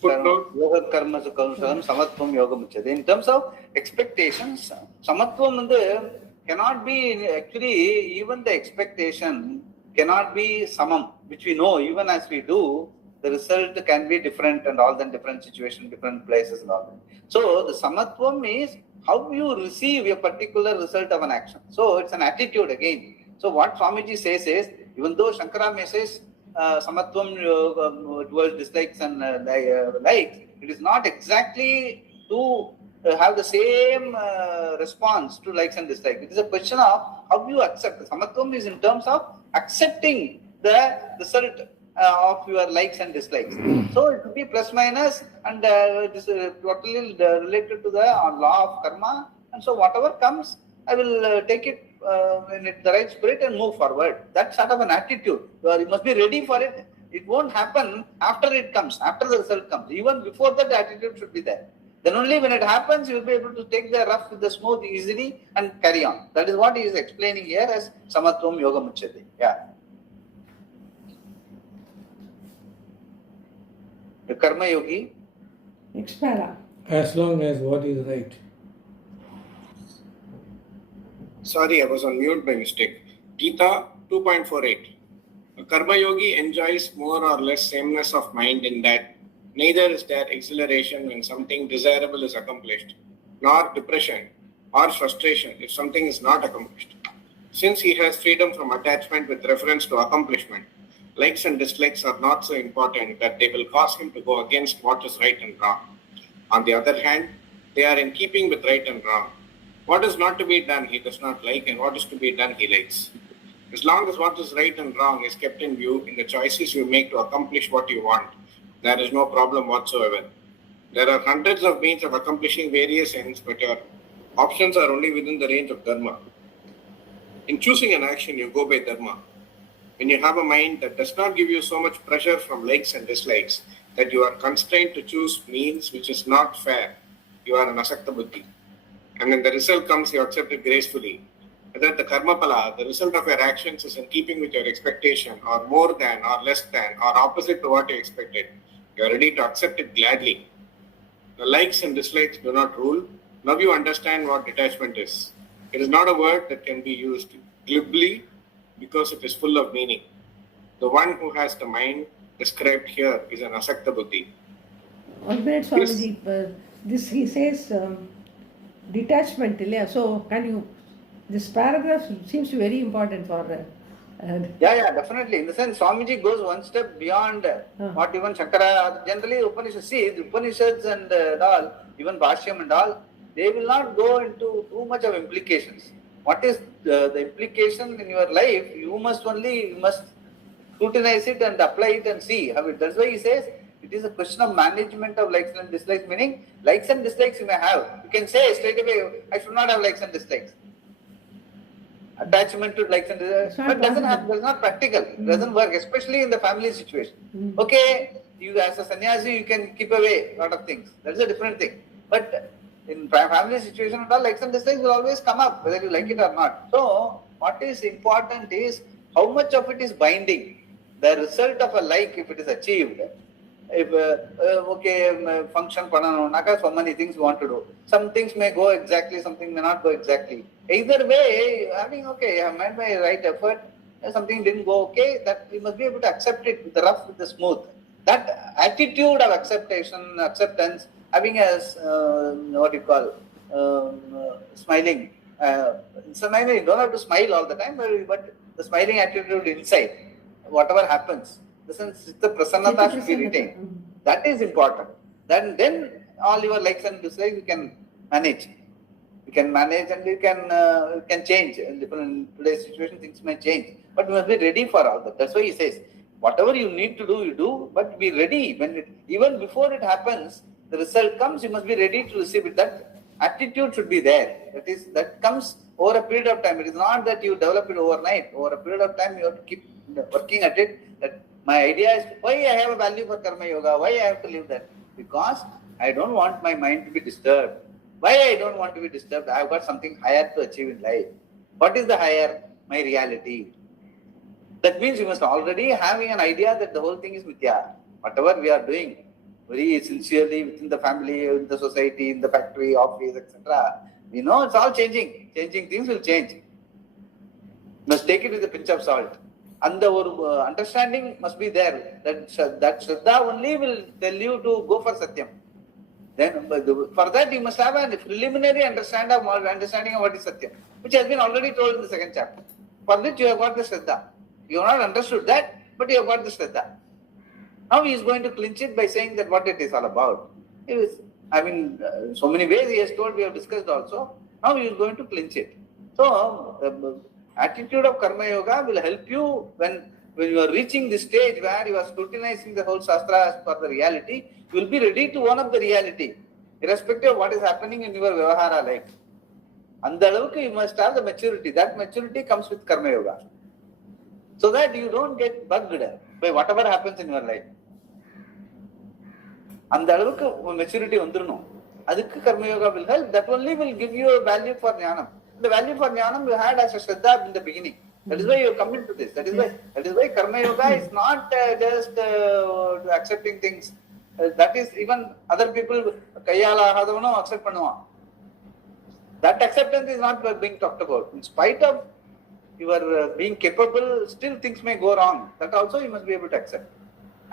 Footnote. Yoga karma samatvam yoga muchyate. In terms of expectations, samatvam cannot be actually, even the expectation cannot be samam, which we know even as we do. The result can be different and all, then different situation, different places and all that. So the samatvam is how you receive a particular result of an action. So it's an attitude again. So what Swamiji says is, even though Shankara may say samatvam towards dislikes and likes, it is not exactly to have the same response to likes and dislikes. It is a question of how you accept. Samatvam is in terms of accepting the result of your likes and dislikes. So it will be plus minus, and this is totally related to the law of karma. And so whatever comes, I will take it in the right spirit and move forward. That sort of an attitude. You must be ready for it. It won't happen after it comes, after the result comes. Even before that, the attitude should be there. Then only when it happens, you will be able to take the rough with the smooth easily and carry on. That is what he is explaining here as samatvam yoga muchyate. Yeah. The karma yogi. Next para. As long as what is right. Sorry, I was on mute by mistake. Gita 2.48. A karma yogi enjoys more or less sameness of mind in that neither is there exhilaration when something desirable is accomplished, nor depression or frustration if something is not accomplished. Since he has freedom from attachment with reference to accomplishment, likes and dislikes are not so important that they will cause him to go against what is right and wrong. On the other hand, they are in keeping with right and wrong. What is not to be done he does not like, and what is to be done he likes. As long as what is right and wrong is kept in view in the choices you make to accomplish what you want, there is no problem whatsoever. There are hundreds of means of accomplishing various ends, but your options are only within the range of dharma. In choosing an action, you go by dharma. When you have a mind that does not give you so much pressure from likes and dislikes that you are constrained to choose means which is not fair, you are an asakta buddhi. And when the result comes, you accept it gracefully. whether the karma pala, the result of your actions, is in keeping with your expectation, or more than, or less than, or opposite to what you expected, you are ready to accept it gladly. The likes and dislikes do not rule. Now you understand what detachment is. It is not a word that can be used glibly because it is full of meaning. The one who has the mind described here is an asakta buddhi. One minute, Swamiji. This he says detachment. So can you? This paragraph seems very important for. Yeah, definitely. In the sense, Swamiji goes one step beyond what even Shankara. Generally, Upanishads, see, the Upanishads and all, even Bhashyam and all, they will not go into too much of implications. What is the implication in your life? You must scrutinize it and apply it and see how it. That's why he says it is a question of management of likes and dislikes. Meaning, likes and dislikes you may have. You can say straight away, I should not have likes and dislikes. Attachment to likes and dislikes, but that's not practical. It doesn't work, especially in the family situation. Okay, you as a sannyasi, you can keep away a lot of things. That's a different thing. But in family situation and all, likes and dislikes will always come up, whether you like it or not. So, what is important is how much of it is binding. The result of a like, if it is achieved, if function pananonaka, so many things you want to do. Some things may go exactly, something may not go exactly. Either way, I have made my right effort, something didn't go okay, that we must be able to accept it with the rough, with the smooth. That attitude of acceptance, having a, smiling. You don't have to smile all the time, but the smiling attitude inside, whatever happens, the prasannata should be retained. That is important. Then all your likes and dislikes you can manage. You can manage and you can change. In today's situation, things may change. But you must be ready for all that. That's why he says, whatever you need to do, you do, but be ready. Even before it happens, the result comes, you must be ready to receive it. That attitude should be there. That comes over a period of time. It is not that you develop it overnight. Over a period of time, you have to keep working at it. That my idea is, why I have a value for karma yoga? Why I have to live that? Because I don't want my mind to be disturbed. Why I don't want to be disturbed? I have got something higher to achieve in life. What is the higher? My reality. That means you must already having an idea that the whole thing is mithya. Whatever we are doing, very sincerely within the family, in the society, in the factory, office, etc. We know it's all changing. Changing things will change. You must take it with a pinch of salt. And the understanding must be there. That Shraddha only will tell you to go for Satyam. Then for that you must have a preliminary understanding of what is Satyam, which has been already told in the second chapter. For which you have got the Shraddha. You have not understood that, but you have got the Shraddha. Now he is going to clinch it by saying that what it is all about. So many ways he has told, we have discussed also. Now he is going to clinch it. So, attitude of karma yoga will help you when you are reaching the stage where you are scrutinizing the whole shastra for the reality, you will be ready to own up the reality, irrespective of what is happening in your vyavahara life. And you must have the maturity. That maturity comes with karma yoga. So that you don't get bugged by whatever happens in your life. And maturity karma yoga will help. That only will give you a value for jnanam. The value for jnanam you had as a shraddha in the beginning. That is why you come into this. That is why karma yoga is not just accepting things. That is even other people accept pannuva. That acceptance is not being talked about. In spite of your being capable, still things may go wrong. That also you must be able to accept.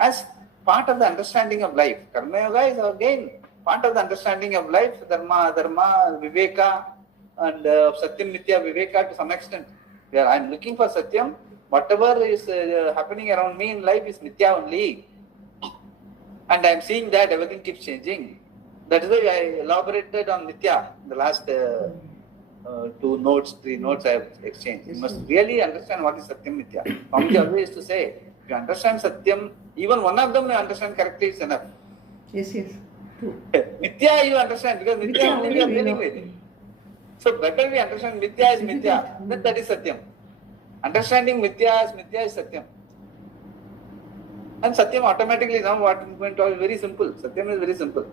As part of the understanding of life. Karma yoga is again part of the understanding of life. Dharma, viveka, and Satyam, Mithya, Viveka to some extent. Where I am looking for Satyam, whatever is happening around me in life is Mithya only. And I am seeing that everything keeps changing. That is why I elaborated on Mithya in the last 3 notes I have exchanged. You must really understand what is Satyam, Mithya. Swamiji always used to say, if you understand Satyam, even one of them you understand correctly is enough. Yes. True. Mithya you understand, because Mithya only we are dealing with. So better we understand Mithya is Mithya, then that is Satyam. Understanding Mithya is Satyam. And Satyam automatically, now what I'm going to talk is very simple. Satyam is very simple.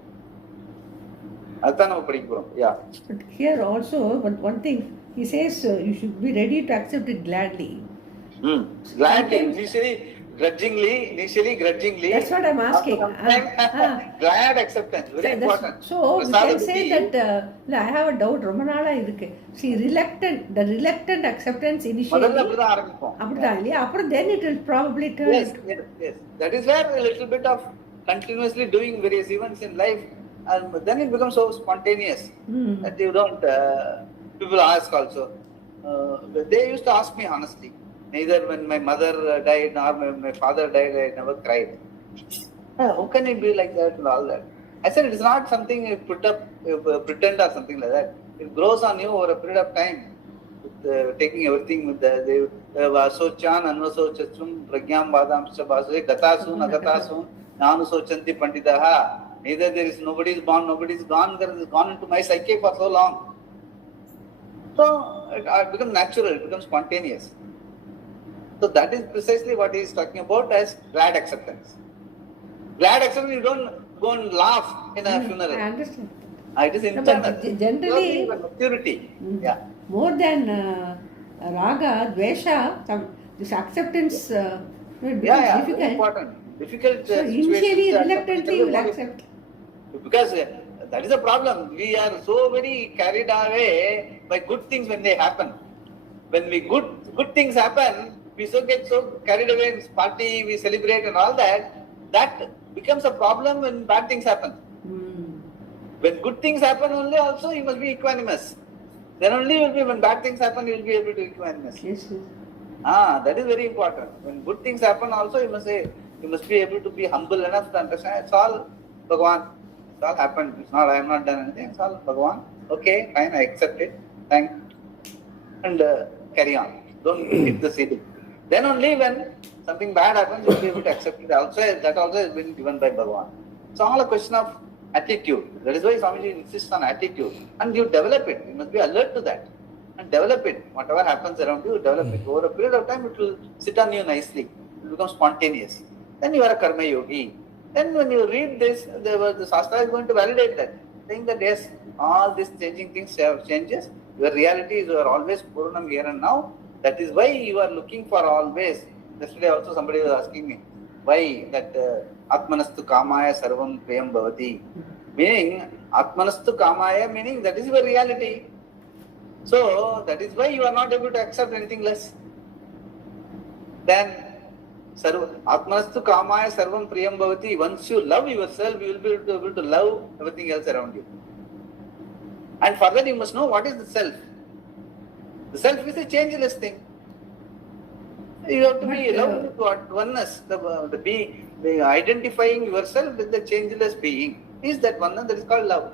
Yeah. But here also, one thing, he says you should be ready to accept it gladly. Gladly, initially grudgingly. That's what I'm asking. Glad acceptance, very important. So we can say that I have a doubt. ரொம்ப நாளா இருக்கு. See, the reluctant acceptance initially. முதல்ல அப்படிதான் ஆரம்பிப்போம். அப்படிதான் இல்லையா? அப்புறம் then it will probably turn. Yes. That is where a little bit of continuously doing various events in life, and then it becomes so spontaneous that you don't. People ask also. They used to ask me honestly. Neither when my mother died nor my father died, I never cried. How can it be like that and all that? I said it is not something you pretend or something like that. It grows on you over a period of time. With taking everything with the Vasochan, Anvasocachum, Pragyam Badam Shabaswe, Gatasun, Agatasun, Nanu Sochanti Pandidaha. Neither there is nobody is born, nobody is gone. There is gone into my psyche for so long. So it becomes natural, it becomes spontaneous. So that is precisely what he is talking about as glad acceptance. Glad acceptance, you don't go and laugh in a funeral. I understand. It is internal. Generally, maturity. Yeah. More than raga, dvesha, this acceptance becomes difficult. Important. Difficult. So initially, reluctantly, you will accept. Because that is the problem. We are so very carried away by good things when they happen. When good things happen, we get so carried away in party, we celebrate and all that. That becomes a problem when bad things happen. When good things happen only also you must be equanimous. Then only when bad things happen you will be able to be equanimous. Yes. That is very important. When good things happen also you must be able to be humble enough to understand it's all Bhagavan. It's all happened. It's not I have not done anything. It's all Bhagavan. Okay, fine, I accept it. Thank and carry on. Don't hit the ceiling. Then only when something bad happens, you will be able to accept it. That also has been given by Bhagavan. It's all a question of attitude. That is why Swamiji insists on attitude. And you develop it. You must be alert to that. And develop it. Whatever happens around you, develop it. Over a period of time, it will sit on you nicely. It will become spontaneous. Then you are a karma yogi. Then when you read this, the Shastra is going to validate that. Saying that yes, all these changing things have changes. Your reality is you are always Purnam here and now. That is why you are looking for always. Yesterday also somebody was asking me why that Atmanastu Kamaya Sarvam Priyam Bhavati. Meaning Atmanastu Kamaya meaning that is your reality. So that is why you are not able to accept anything less. Then Atmanastu Kamaya Sarvam Priyam Bhavati. Once you love yourself, you will be able to love everything else around you. And further you must know what is the self. The self is a changeless thing. You have to be loved to oneness. The being, identifying yourself with the changeless being is that oneness that is called love.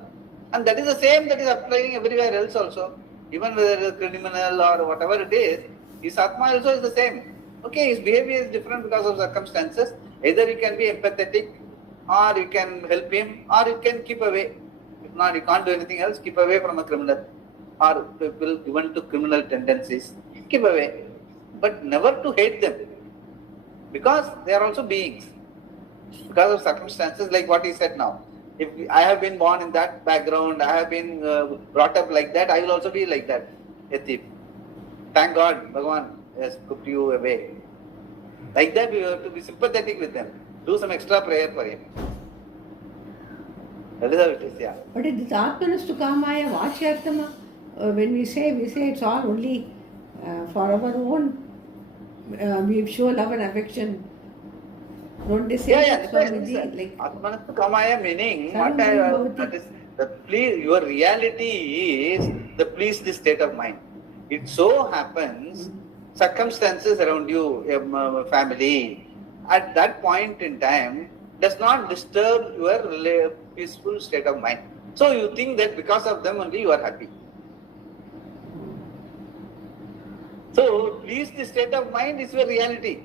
And that is the same that is applying everywhere else also. Even whether it is criminal or whatever it is, his Atma also is the same. Okay, his behavior is different because of circumstances. Either you can be empathetic, or you can help him, or you can keep away. If not, you can't do anything else, keep away from a criminal. Or people given to criminal tendencies, keep away. But never to hate them. Because they are also beings. Because of circumstances like what he said now. If I have been born in that background, I have been brought up like that, I will also be like that, a thief. Thank God, Bhagavan has put you away. Like that, we have to be sympathetic with them. Do some extra prayer for him. That is how it is, yeah. But it is Atmanastu Kamaya, Vachyartama. When we say it's all only for our own, we show love and affection. Don't they say that, Swamiji? Like Atmanastu Kamaya meaning, that is, your reality is the pleased state of mind. It so happens, circumstances around you, family, at that point in time, does not disturb your peaceful state of mind. So you think that because of them only you are happy. So, pleased state of mind is your reality.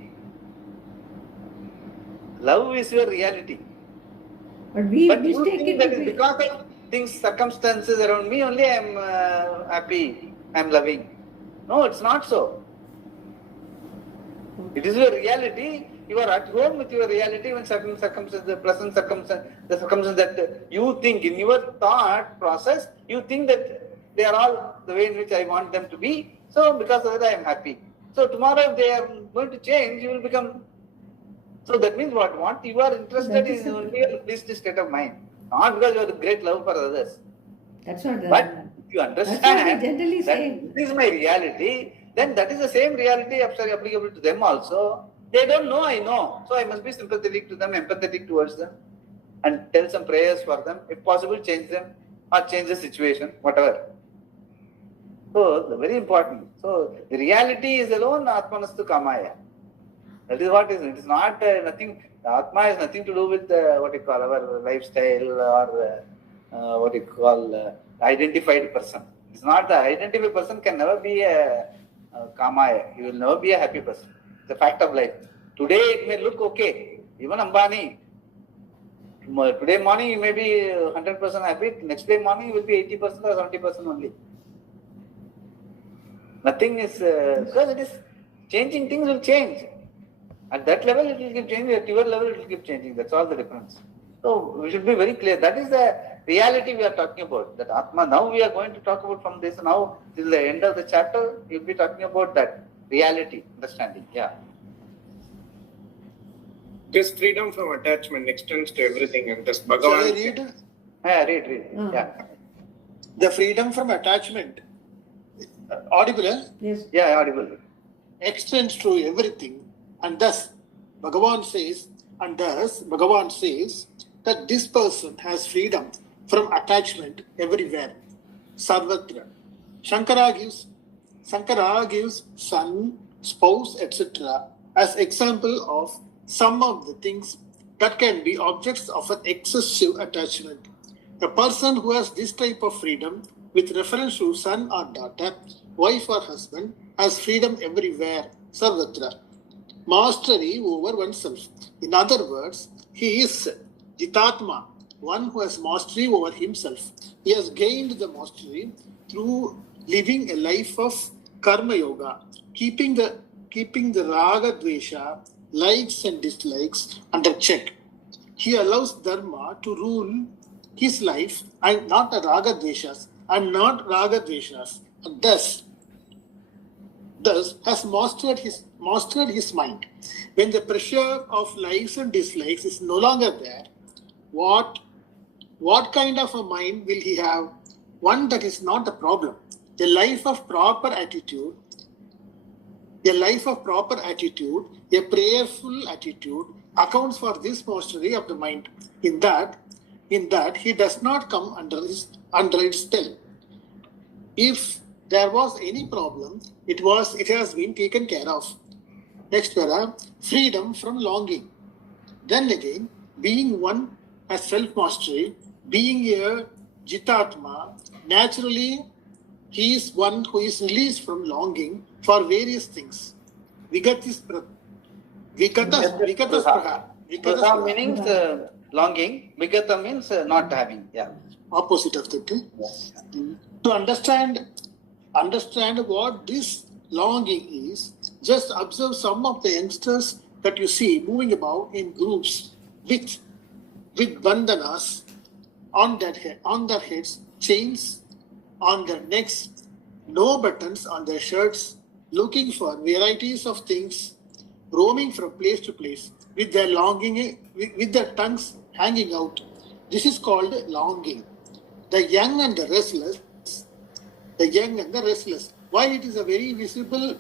Love is your reality. But we you take think it that to is be because of things, circumstances around me only I am happy, I am loving. No, it's not so. It is your reality. You are at home with your reality when certain circumstances, the circumstance that you think in your thought process, you think that they are all the way in which I want them to be. So because of that I am happy. So tomorrow if they are going to change, you will become. So that means what you are interested in only a pleased state of mind. Not because you have a great love for others. That's what. But if you understand that's what we generally that say. this is my reality, then that is the same reality applicable to them also. They don't know, I know. So I must be sympathetic to them, empathetic towards them, and tell some prayers for them. If possible, change them or change the situation, whatever. So, very important. So, the reality is alone Atmanastu Kamaya. That is what is. It is not nothing. Atma has nothing to do with what you call our lifestyle or what you call identified person. It's not the identified person can never be a Kamaya. He will never be a happy person. It's a fact of life. Today it may look okay. Even Ambani. Today morning you may be 100% happy. Next day morning you will be 80% or 70% only. Nothing is because it is changing. Things will change. At that level it will keep changing. At your level it will keep changing. That's all the difference. So we should be very clear. That is the reality we are talking about. That Atma. Now we are going to talk about from this now till the end of the chapter. We will be talking about that reality, understanding. Yeah. This freedom from attachment extends to everything, and this Shall I Bhagavan. read? Yeah, read. Yeah. The freedom from attachment, audible, Yes. Yeah, audible. extends to everything, and thus Bhagavan says that this person has freedom from attachment everywhere, sarvatra. Shankara gives son, spouse, etc. as example of some of the things that can be objects of an excessive attachment. A person who has this type of freedom with reference to son or daughter, wife or husband, has freedom everywhere, sarvatra. Mastery over oneself. In other words, he is jitatma, one who has mastery over himself. He has gained the mastery through living a life of karma yoga, keeping the raga dvesha, likes and dislikes under check. He allows dharma to rule his life and not raga dveshas, and thus has mastered his mind. When the pressure of likes and dislikes is no longer there, what kind of a mind will he have? One that is not a problem. A life of proper attitude, a prayerful attitude accounts for this mastery of the mind. In that he does not come under its spell. If there was any problem, it has been taken care of. Next para, freedom from longing. Then again, being one has self-mastery, being a jitatma, naturally he is one who is released from longing for various things. Vigataspraha. Praha means longing. Vigata means not having. Yeah. Opposite of that. To understand what this longing is, just observe some of the youngsters that you see moving about in groups with bandhanas on their heads, chains on their necks, no buttons on their shirts, looking for varieties of things, roaming from place to place with their tongues hanging out. This is called longing. The young and the restless. While it is very visible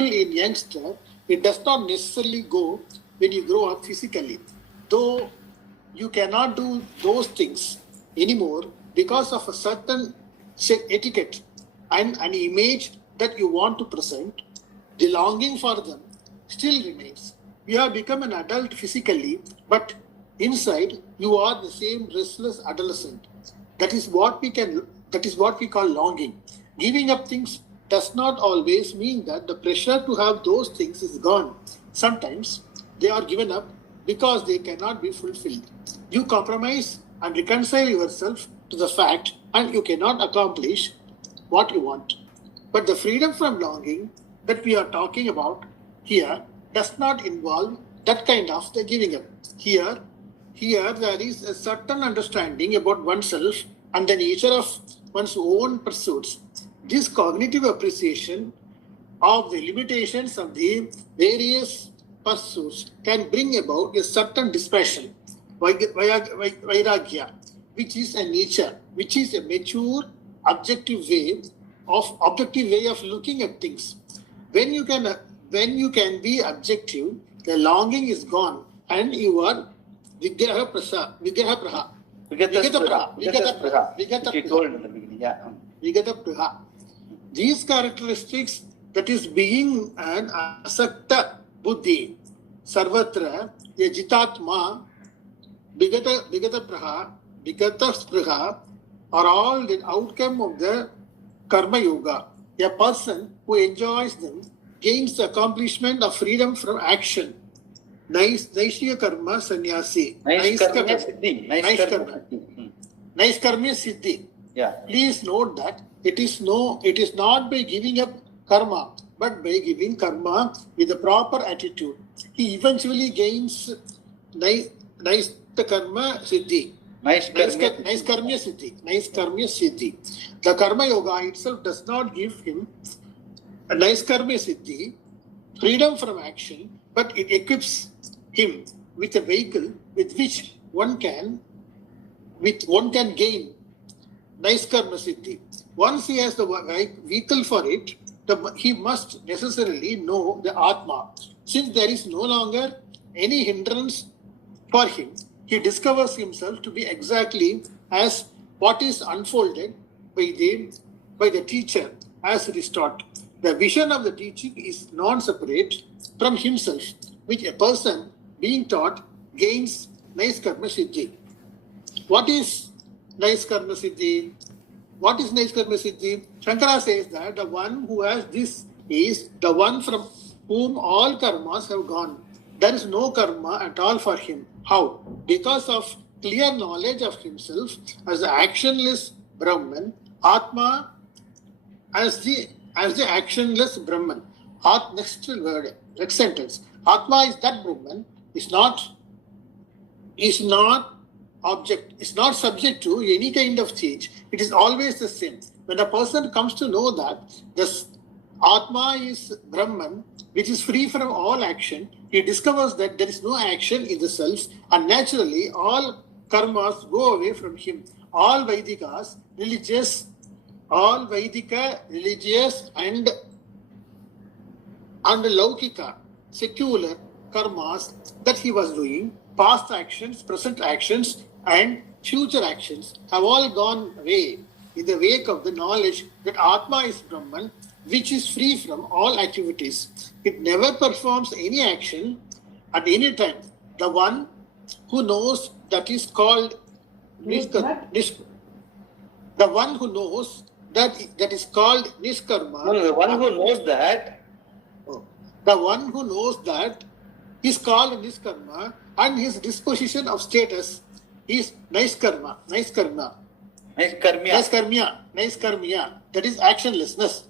in youngster, it does not necessarily go when you grow up physically. Though you cannot do those things anymore because of a certain etiquette and an image that you want to present, the longing for them still remains. You have become an adult physically, but inside you are the same restless adolescent. That is what we call longing. Giving up things does not always mean that the pressure to have those things is gone. Sometimes they are given up because they cannot be fulfilled. You compromise and reconcile yourself to the fact, and you cannot accomplish what you want. But the freedom from longing that we are talking about here does not involve that kind of the giving up. Here there is a certain understanding about oneself and the nature of one's own pursuits. This cognitive appreciation of the limitations of the various pursuits can bring about a certain dispassion, vairagya, which is a nature, which is a mature, objective way of looking at things. When you can be objective, the longing is gone, and you are Vigraha Praha. She told in the beginning, yeah. Vigata Praha. These characteristics, that is being an asakta buddhi, sarvatra, a jitatma, vigata praha, vigata spraha, are all the outcome of the karma yoga. A person who enjoys them gains the accomplishment of freedom from action. Naishya karma sannyasi. Naiskarmya siddhi. Yeah. Please note that it is not by giving up karma, but by giving karma with a proper attitude. He eventually gains karma siddhi. Naiskarmya siddhi. The karma yoga itself does not give him a naiskarmya siddhi, freedom from action, but it equips him with a vehicle with which one can gain naiskarma siddhi. Once he has the vehicle for it, he must necessarily know the Atma. Since there is no longer any hindrance for him, he discovers himself to be exactly as what is unfolded by the teacher as it is taught. The vision of the teaching is non-separate from himself, which a person being taught gains naiskarma siddhi. What is naiskarma siddhi? What is naiskarma siddhi? Shankara says that the one who has this is the one from whom all karmas have gone. There is no karma at all for him. How? Because of clear knowledge of himself as the actionless Brahman, Atma as the actionless Brahman. Next sentence. Atma is that Brahman, is not object, is not subject to any kind of change. It is always the same. When a person comes to know that this Atma is Brahman, which is free from all action, he discovers that there is no action in the self, and naturally all karmas go away from him. All Vedika, religious, and Laukika, secular karmas that he was doing, past actions, present actions, and future actions have all gone away in the wake of the knowledge that Atma is Brahman, which is free from all activities. It never performs any action at any time. The one who knows that is called the one who knows that is called Nishkarma. No, the one who knows that. The one who knows that is called Nishkarma, and his disposition of status is Naiskarmya. That is actionlessness.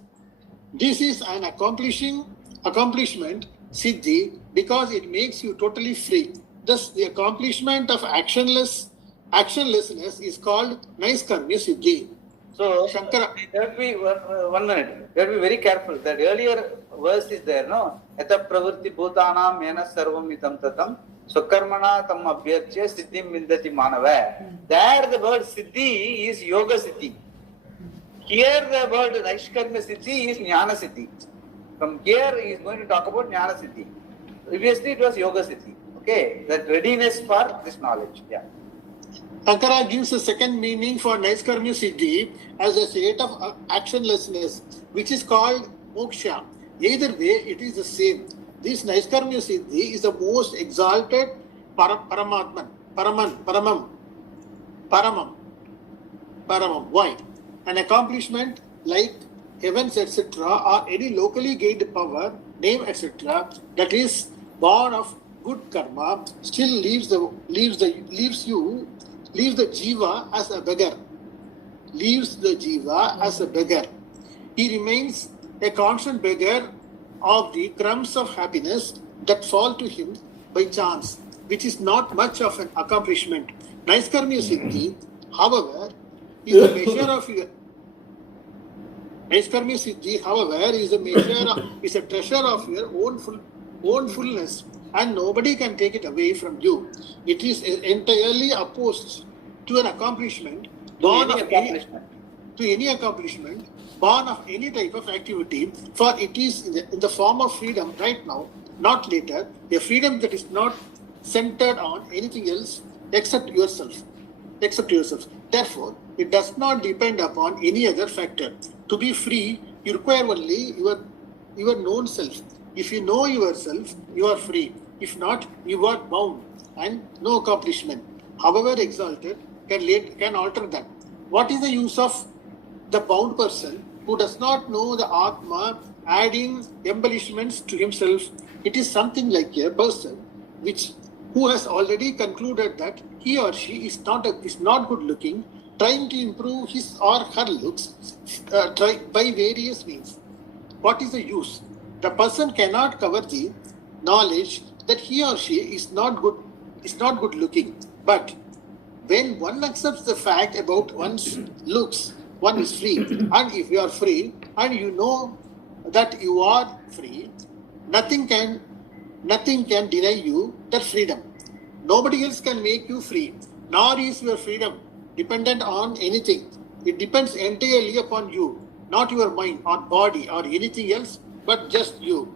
This is an accomplishment, siddhi, because it makes you totally free. Thus, the accomplishment of actionlessness is called Naiskarmya siddhi. So, Shankara. you have to be, one minute, you have to be very careful. That earlier verse is there, no? Yata pravritti bhutanam yena sarvam itam tatam swakarmana tam abhyarchya siddhim vindati manava. There the word siddhi is yoga siddhi. Here the word naishkarmya siddhi is jnana siddhi. From here he is going to talk about jnana siddhi. Previously it was yoga siddhi. Okay, that readiness for this knowledge. Yeah. Shankara gives a second meaning for Naiskarmya siddhi as a state of actionlessness, which is called moksha. Either way, it is the same. This Naiskarmya siddhi is the most exalted paramam. Why? An accomplishment like heavens, etc., or any locally gained power, name, etc., that is born of good karma, still leaves the jiva as a beggar. Leaves the jiva as a beggar. He remains a constant beggar of the crumbs of happiness that fall to him by chance, which is not much of an accomplishment. Naiskarmya siddhi, however, is the measure of Naiskarmya Siddhi, however, is a measure, is a treasure of your own fullness, and nobody can take it away from you. It is entirely opposed to an accomplishment, born of any accomplishment, born of any type of activity, for it is in the form of freedom right now, not later, a freedom that is not centered on anything else except yourself. Therefore, it does not depend upon any other factor. To be free, you require only your known self. If you know yourself, you are free. If not, you are bound, and no accomplishment, however exalted, can alter that. What is the use of the bound person who does not know the Atma adding embellishments to himself? It is something like a person who has already concluded that he or she is not good looking, trying to improve his or her looks by various means. What is the use? The person cannot cover the knowledge that he or she is not good looking. But when one accepts the fact about one's looks, one is free. And if you are free and you know that you are free, nothing can deny you that freedom. Nobody else can make you free, nor is your freedom dependent on anything. It depends entirely upon you, not your mind or body or anything else, but just you.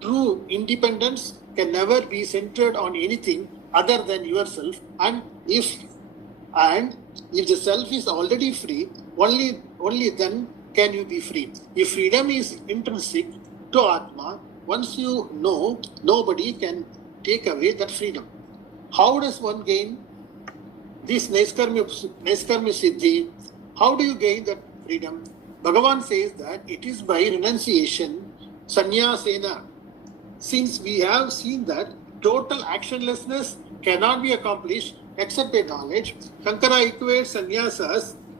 True independence can never be centered on anything other than yourself, and if the self is already free, only then can you be free. If freedom is intrinsic to Atma, once you know, nobody can take away that freedom. How does one gain this Naiskarmya Siddhi? How do you gain that freedom? Bhagavan says that it is by renunciation, sannyasena. Since we have seen that total actionlessness cannot be accomplished except by knowledge, Shankara equates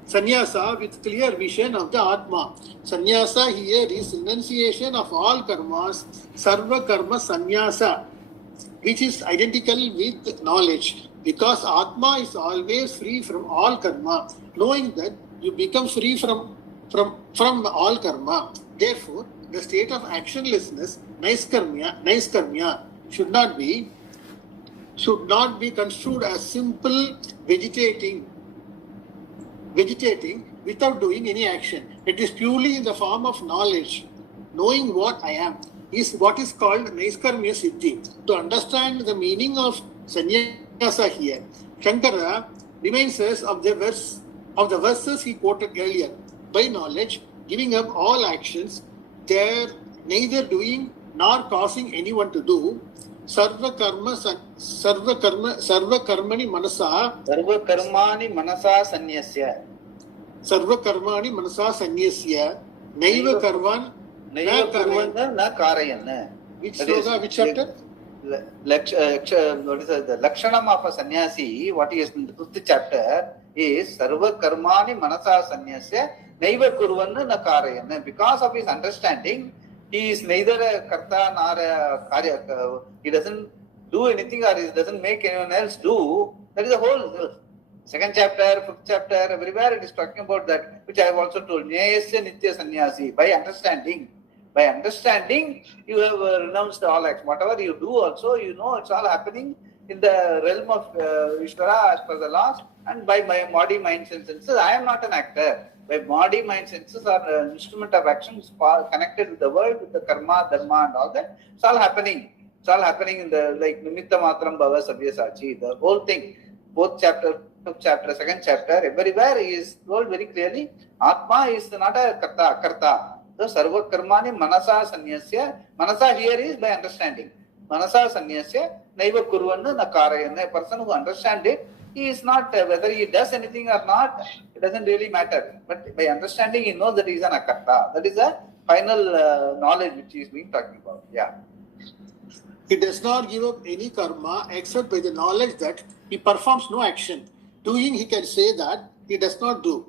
sannyasa with clear vision of the Atma. Sannyasa here is renunciation of all karmas, sarva karma sannyasa, which is identical with knowledge. Because Atma is always free from all karma, knowing that you become free from all karma. Therefore, the state of actionlessness, Naiskarmya, should not be construed as simple vegetating without doing any action. It is purely in the form of knowledge. Knowing what I am is what is called Naiskarmya Siddhi. To understand the meaning of sannyasa here, Shankara reminds us of the verses he quoted earlier. By knowledge, giving up all actions, there neither doing nor causing anyone to do. Sarva karmani manasa sanyasya naiva karvan na karayan. Which sloka, which chapter? What is the Lakshanam of a sannyasi? What is in the 5th chapter is Sarva Karmani Manasa Sanyasya Naiva Kurvana na Karayan. Because of his understanding, he is neither a karta nor a karya. He doesn't do anything or he doesn't make anyone else do. That is the whole 2nd chapter, 5th chapter, everywhere it is talking about that, which I have also told. Nyayasya Nitya Sannyasi. By understanding, you have renounced all acts. Whatever you do also, you know it's all happening in the realm of Ishvara as per the laws, and by my body, mind, senses. I am not an actor. My body, mind, senses are an instrument of action connected with the world, with the karma, dharma and all that. It's all happening. It's all happening in the like Nimitta Matram Bhava Sabyasachi. The whole thing, 4th chapter, 5th chapter, 2nd chapter, everywhere is told very clearly. Atma is not a karta. So sarva karmani manasa sanyasya. Manasa here is by understanding. Manasa sanyasya naiva kurvanna na karayana. A person who understands it, he is not, whether he does anything or not, it doesn't really matter. But by understanding, he knows that he is an akarta. That is a final knowledge which he is being talking about. Yeah. He does not give up any karma except by the knowledge that he performs no action. Doing, he can say that he does not do.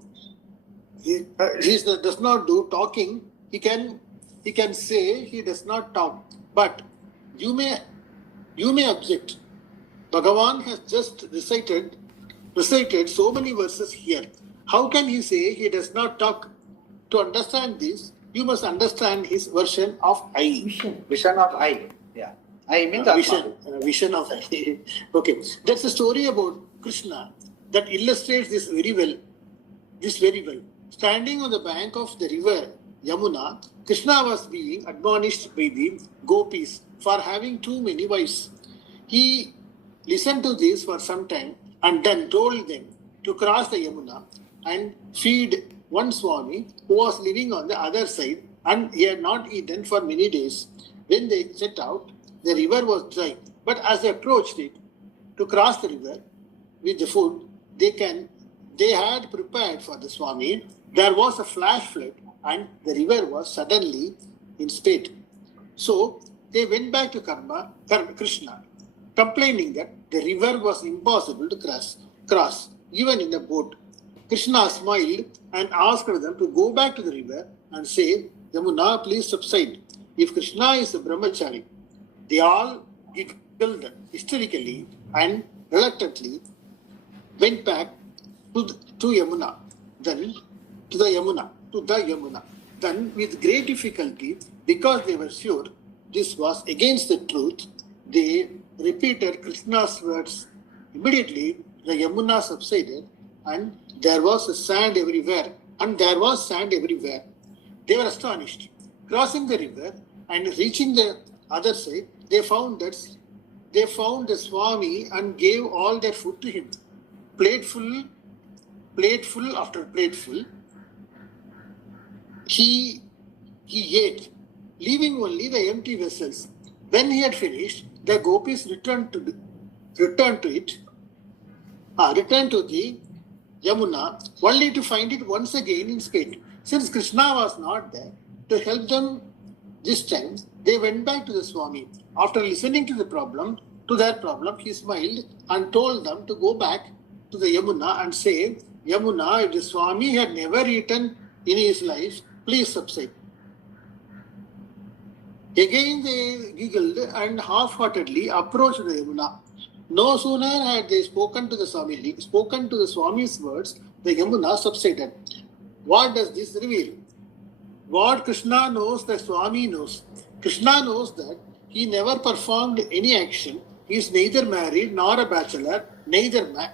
He does not do. Talking, he can say he does not talk. But you may object. Bhagavan has just recited so many verses here. How can he say he does not talk? To understand this, you must understand his version of I. Vision of I. Yeah. I means Atma. Vision of I. Okay. That's a story about Krishna that illustrates this very well. Standing on the bank of the river Yamuna, Krishna was being admonished by the gopis for having too many wives. He listened to this for some time and then told them to cross the Yamuna and feed one Swami who was living on the other side, and he had not eaten for many days. When they set out, the river was dry, but as they approached it to cross the river with the food they had prepared for the Swami, there was a flash flood and the river was suddenly in spate. So they went back to Krishna, complaining that the river was impossible to cross, even in a boat. Krishna smiled and asked them to go back to the river and say, Yamuna, please subside. If Krishna is a brahmachari, they all giggled hysterically and reluctantly went back to Yamuna. Then with great difficulty, because they were sure this was against the truth, they repeated Krishna's words. Immediately, the Yamuna subsided and there was sand everywhere. They were astonished. Crossing the river and reaching the other side, they found the Swami and gave all their food to him. Plateful after plateful, he ate, leaving only the empty vessels. When he had finished, the gopis returned to the Yamuna, only to find it once again in spate. Since Krishna was not there to help them this time, they went back to the Swami. After listening to their problem, he smiled and told them to go back to the Yamuna and say, Yamuna, if the Swami had never eaten in his life, please subside. Again they giggled and half-heartedly approached the Yamuna. No sooner had they spoken to the Swami's words, the Yamuna subsided. What does this reveal? What Krishna knows, the Swami knows. Krishna knows that he never performed any action. He is neither married nor a bachelor, neither man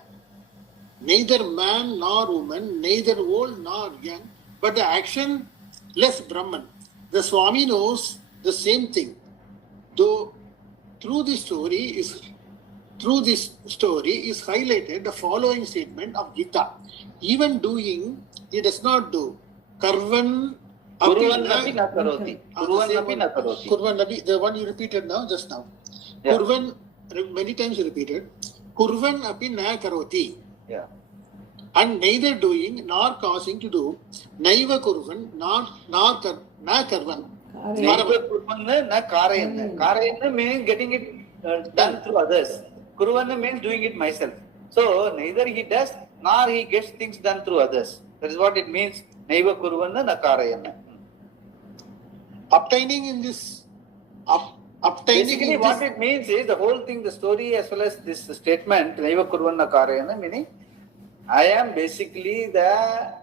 nor woman, neither old nor young, but the actionless Brahman. The Swami knows the same thing. Though through this story is highlighted the following statement of Gita. Even doing, he does not do. Kurvan api na karoti. Kurvan api, the one you repeated now, just now. Yeah. Kurvan, many times you repeated. Kurvan api na karoti. Yeah. And neither doing nor causing to do. Naiva kurvan na karvan. Naiva kurvan na karayanna. Karayanna means getting it done through others. Kurvanna means doing it myself. So neither he does nor he gets things done through others. That is what it means. Naiva kurvanna na karayanna. Basically what it means is the whole thing, the story as well as this statement, Naiva kurvanna karayanna, meaning I am basically the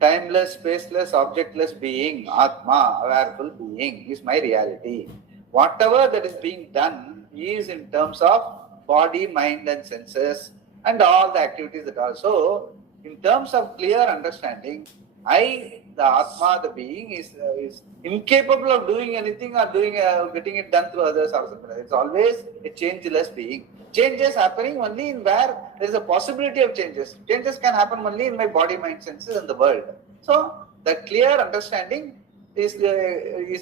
timeless, spaceless, objectless being, Atma, awareful being, is my reality. Whatever that is being done is in terms of body, mind and senses and all the activities that are. So, in terms of clear understanding, I, the Atma, the being, is incapable of doing anything or getting it done through others or something. It's always a changeless being. Changes happening only in where there is a possibility of changes. Changes can happen only in my body, mind, senses and the world. So, the clear understanding is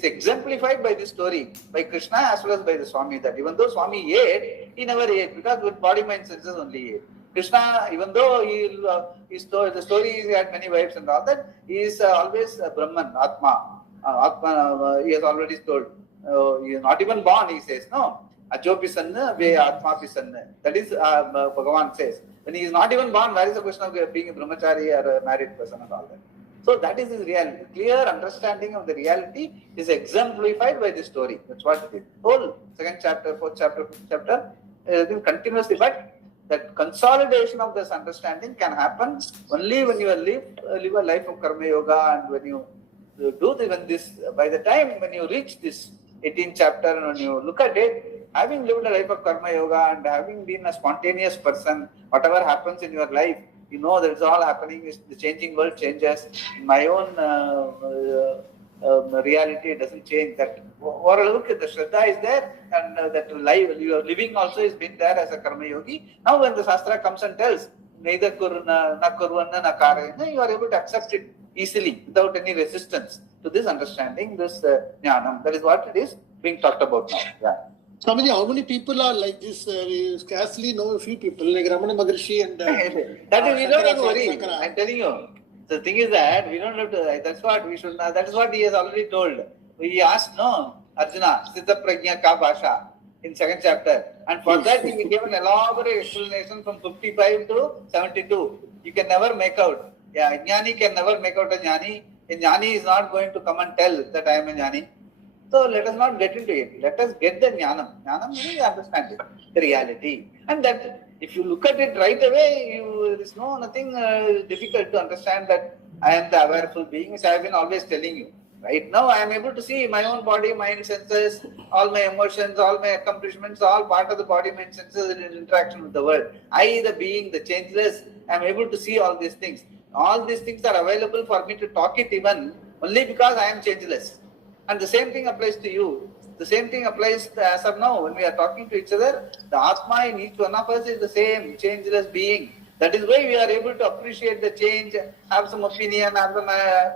exemplified by this story, by Krishna as well as by the Swami, that even though Swami ate, he never ate because with body, mind, senses only ate. Krishna, even though the story he had many wives and all that, he is always Brahman, Atma. He has already told. He is not even born, he says. No. Ajo pisanna, ve Atma pisanna. That is, Bhagavan says. When he is not even born, where is the question of being a brahmachari or a married person and all that? So that is his reality. Clear understanding of the reality is exemplified by this story. That's what it is. Whole second chapter, fourth chapter, fifth chapter, continuously. But that consolidation of this understanding can happen only when you live a life of Karma Yoga, and when you do this, by the time when you reach this 18th chapter and when you look at it, having lived a life of Karma Yoga and having been a spontaneous person, whatever happens in your life, you know that it's all happening, the changing world changes. In my own reality doesn't change. That overall look at the Shraddha is there, and that life you are living also is been there as a Karma Yogi. Now when the Shastra comes and tells, neither kurna, na kurvanna, na karena, you are able to accept it easily without any resistance to this understanding, this jnanam. That is what it is being talked about now. Yeah. Swamiji, how many people are like this? We scarcely know a few people, like Ramana Maharshi and... that is, we don't have to worry. I'm telling you. The thing is that we don't have to, that's what we should, that is what he has already told. He asked, no, Arjuna, Siddha Prajna Ka Bhasha, in 2nd chapter. And for that he gave an elaborate explanation from 55 to 72. You can never make out. Yeah, Jnani can never make out a Jnani. A Jnani is not going to come and tell that I am a Jnani. So let us not get into it. Let us get the Jnanam. Jnanam means understanding, the reality. And that if you look at it right away, there is nothing difficult to understand that I am the awareful being, which I have been always telling you. Right now I am able to see my own body, mind, senses, all my emotions, all my accomplishments, all part of the body, mind, senses and interaction with the world. I, the being, the changeless, I am able to see all these things. All these things are available for me to talk it even only because I am changeless. And the same thing applies to you. The same thing applies as of now. When we are talking to each other, the Atma in each one of us is the same, changeless being. That is why we are able to appreciate the change, have some opinion, have some,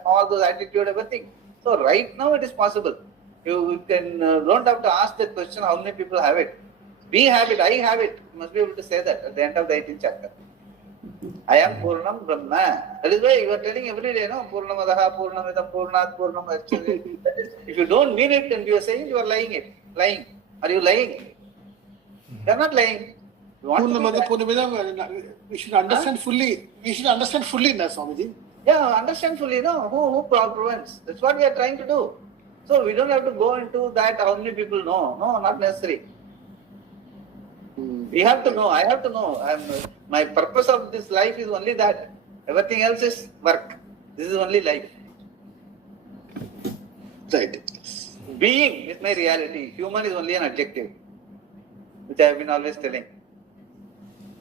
all those attitude, everything. So right now it is possible. You can don't have to ask that question, how many people have it. We have it, I have it. You must be able to say that at the end of the 18th chapter. I am Purnam Brahma. That is why you are telling every day, no? Purnamadaha, Purnamidam, Purnat, Purnam. If you don't mean it and you are saying, you are lying. Are you lying? You are not lying. We should understand fully. We should understand fully, na Swamiji. Yeah, understand fully, no? Who prevents? That's what we are trying to do. So we don't have to go into that, how many people know. No, not necessary. We have to know, I have to know. My purpose of this life is only that. Everything else is work. This is only life. Right. Being is my reality. Human is only an adjective, which I have been always telling.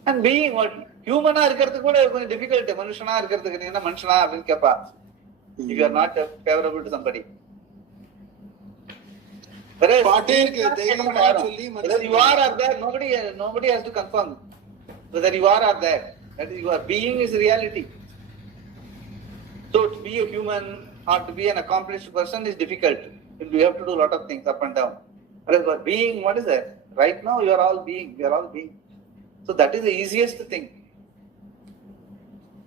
And being what? Human are difficult. Manushana if you are not favorable to somebody. Whether you are or there, nobody has to confirm whether you are or there. That is, your being is reality. So to be a human or to be an accomplished person is difficult. You have to do a lot of things up and down. But being, what is that? Right now you are all being. We are all being. So that is the easiest thing.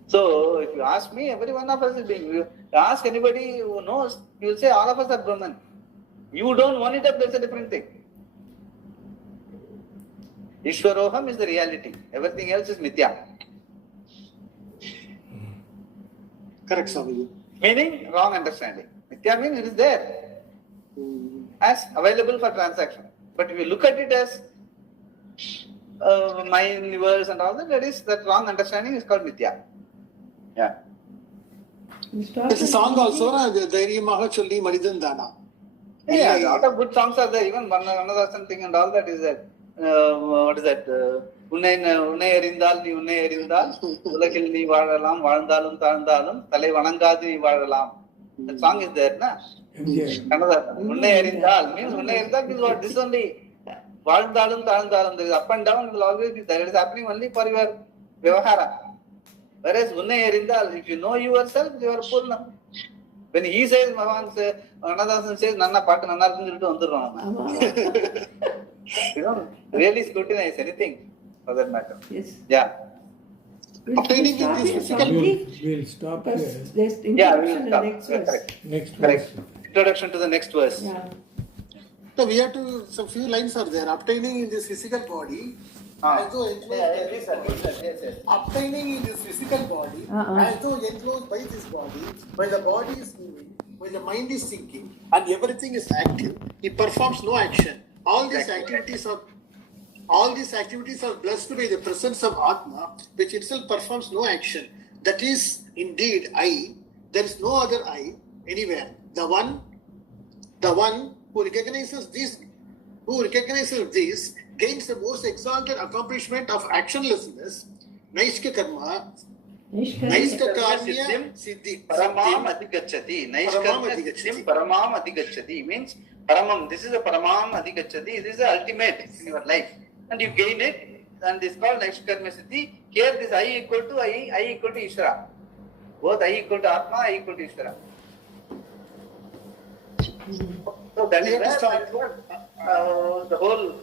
So if you ask me, every one of us is being. You ask anybody who knows, he will say all of us are Brahman. You don't want it up, that's a different thing. Ishwaroham is the reality. Everything else is mithya. Correct, Swamiji. Meaning wrong understanding. Mithya means it is there as available for transaction. But if you look at it as my universe and all that, that wrong understanding is called mithya. Yeah. There's a song also, Dhairiyamaha Cholli Maridandana. Yeah, a lot of good songs are there. Even Varnadasan thing and all that is that. What is that? Unnai erindal ni unnai erindal, ulakil ni vaalalam, vaalndalum taalndalum, thalai vanangadu ni vaalalam. That song is there, na? Unnai erindal means what? This only. Vaalndalum taalndalum. There is up and down. It will always be there. It is happening only for your vyavahara. Whereas unnai erindal, if you know yourself, you are Purnam. When he says, Anadasan says, Nanna Pata Nanna you don't really scrutinize anything for that matter. Yes. Yeah. Obtaining this physical. We'll stop here. There's Yeah, we will introduction in the stop. next verse. Correct. Next Correct. verse. Introduction to the next verse. Yeah. So we have to, some few lines are there. Obtaining in this physical body, as though enclosed obtaining in this physical body, as though enclosed by this body, while the body is moving, while the mind is thinking, and everything is active, he performs no action. All these activities are all these activities are blessed by the presence of Atma, which itself performs no action. That is indeed I. There is no other I anywhere. The one who recognizes this gains the most exalted accomplishment of actionlessness, Naishka Karma, Naishka Karma Siddhi. Paramam Adhigachati. Naishkarmya Siddhim Paramam Adhigachati means Paramam. This is a Paramam Adhigachati. This is the ultimate in your life. And you gain it, and this is called Naishkarmya Siddhi. Here this I equal to Ishvara. Both I equal to Atma, I equal to Ishvara. So that is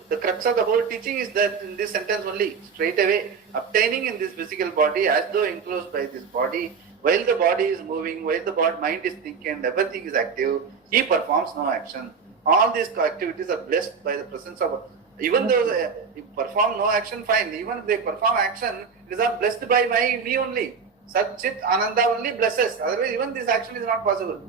the crux of the whole teaching is that in this sentence only, straight away, obtaining in this physical body as though enclosed by this body, while the body is moving, while the mind is thinking, everything is active, he performs no action. All these activities are blessed by the presence of, even though they perform no action, fine. Even if they perform action, it is not blessed by me only. Sat Chit Ananda only blesses. Otherwise, even this action is not possible.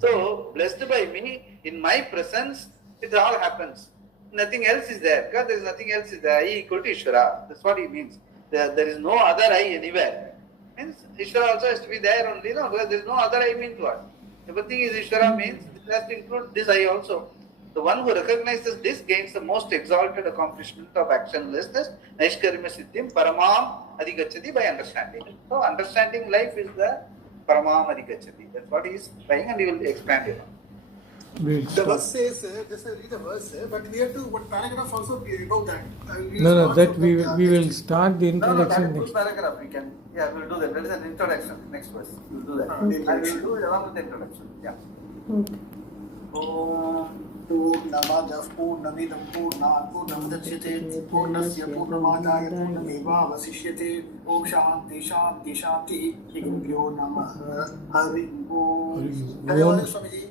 So, blessed by me, in my presence, it all happens. Nothing else is there. Because there is nothing else is there. I equal to Ishvara. That's what he means. There is no other I anywhere. Means Ishvara also has to be there only. No, because there is no other I means what? Everything is Ishvara means it has to include this I also. The one who recognizes this gains the most exalted accomplishment of actionlessness, Naishkarmya Siddhim Paramam Adhigachati by understanding. So understanding life is the Paramam Adhigachati. That's what he is trying and he will expand it. The verse says, just read the verse, but we have to, one paragraph also be above that. No, that we will start the introduction next. Paragraph we can, we'll do that. There is an introduction, next verse. We'll do that. I will do it along with the introduction. Yeah. पूर्णमदः पूर्णमिदं पूर्णात् पूर्णमुदच्यते पूर्णस्य पूर्णमादाय पूर्णमेवावशिष्यते ॐ शान्ति शान्ति शान्तिः श्री गुरुभ्यो नमः हरि ओम्। धन्यवाद स्वामीजी।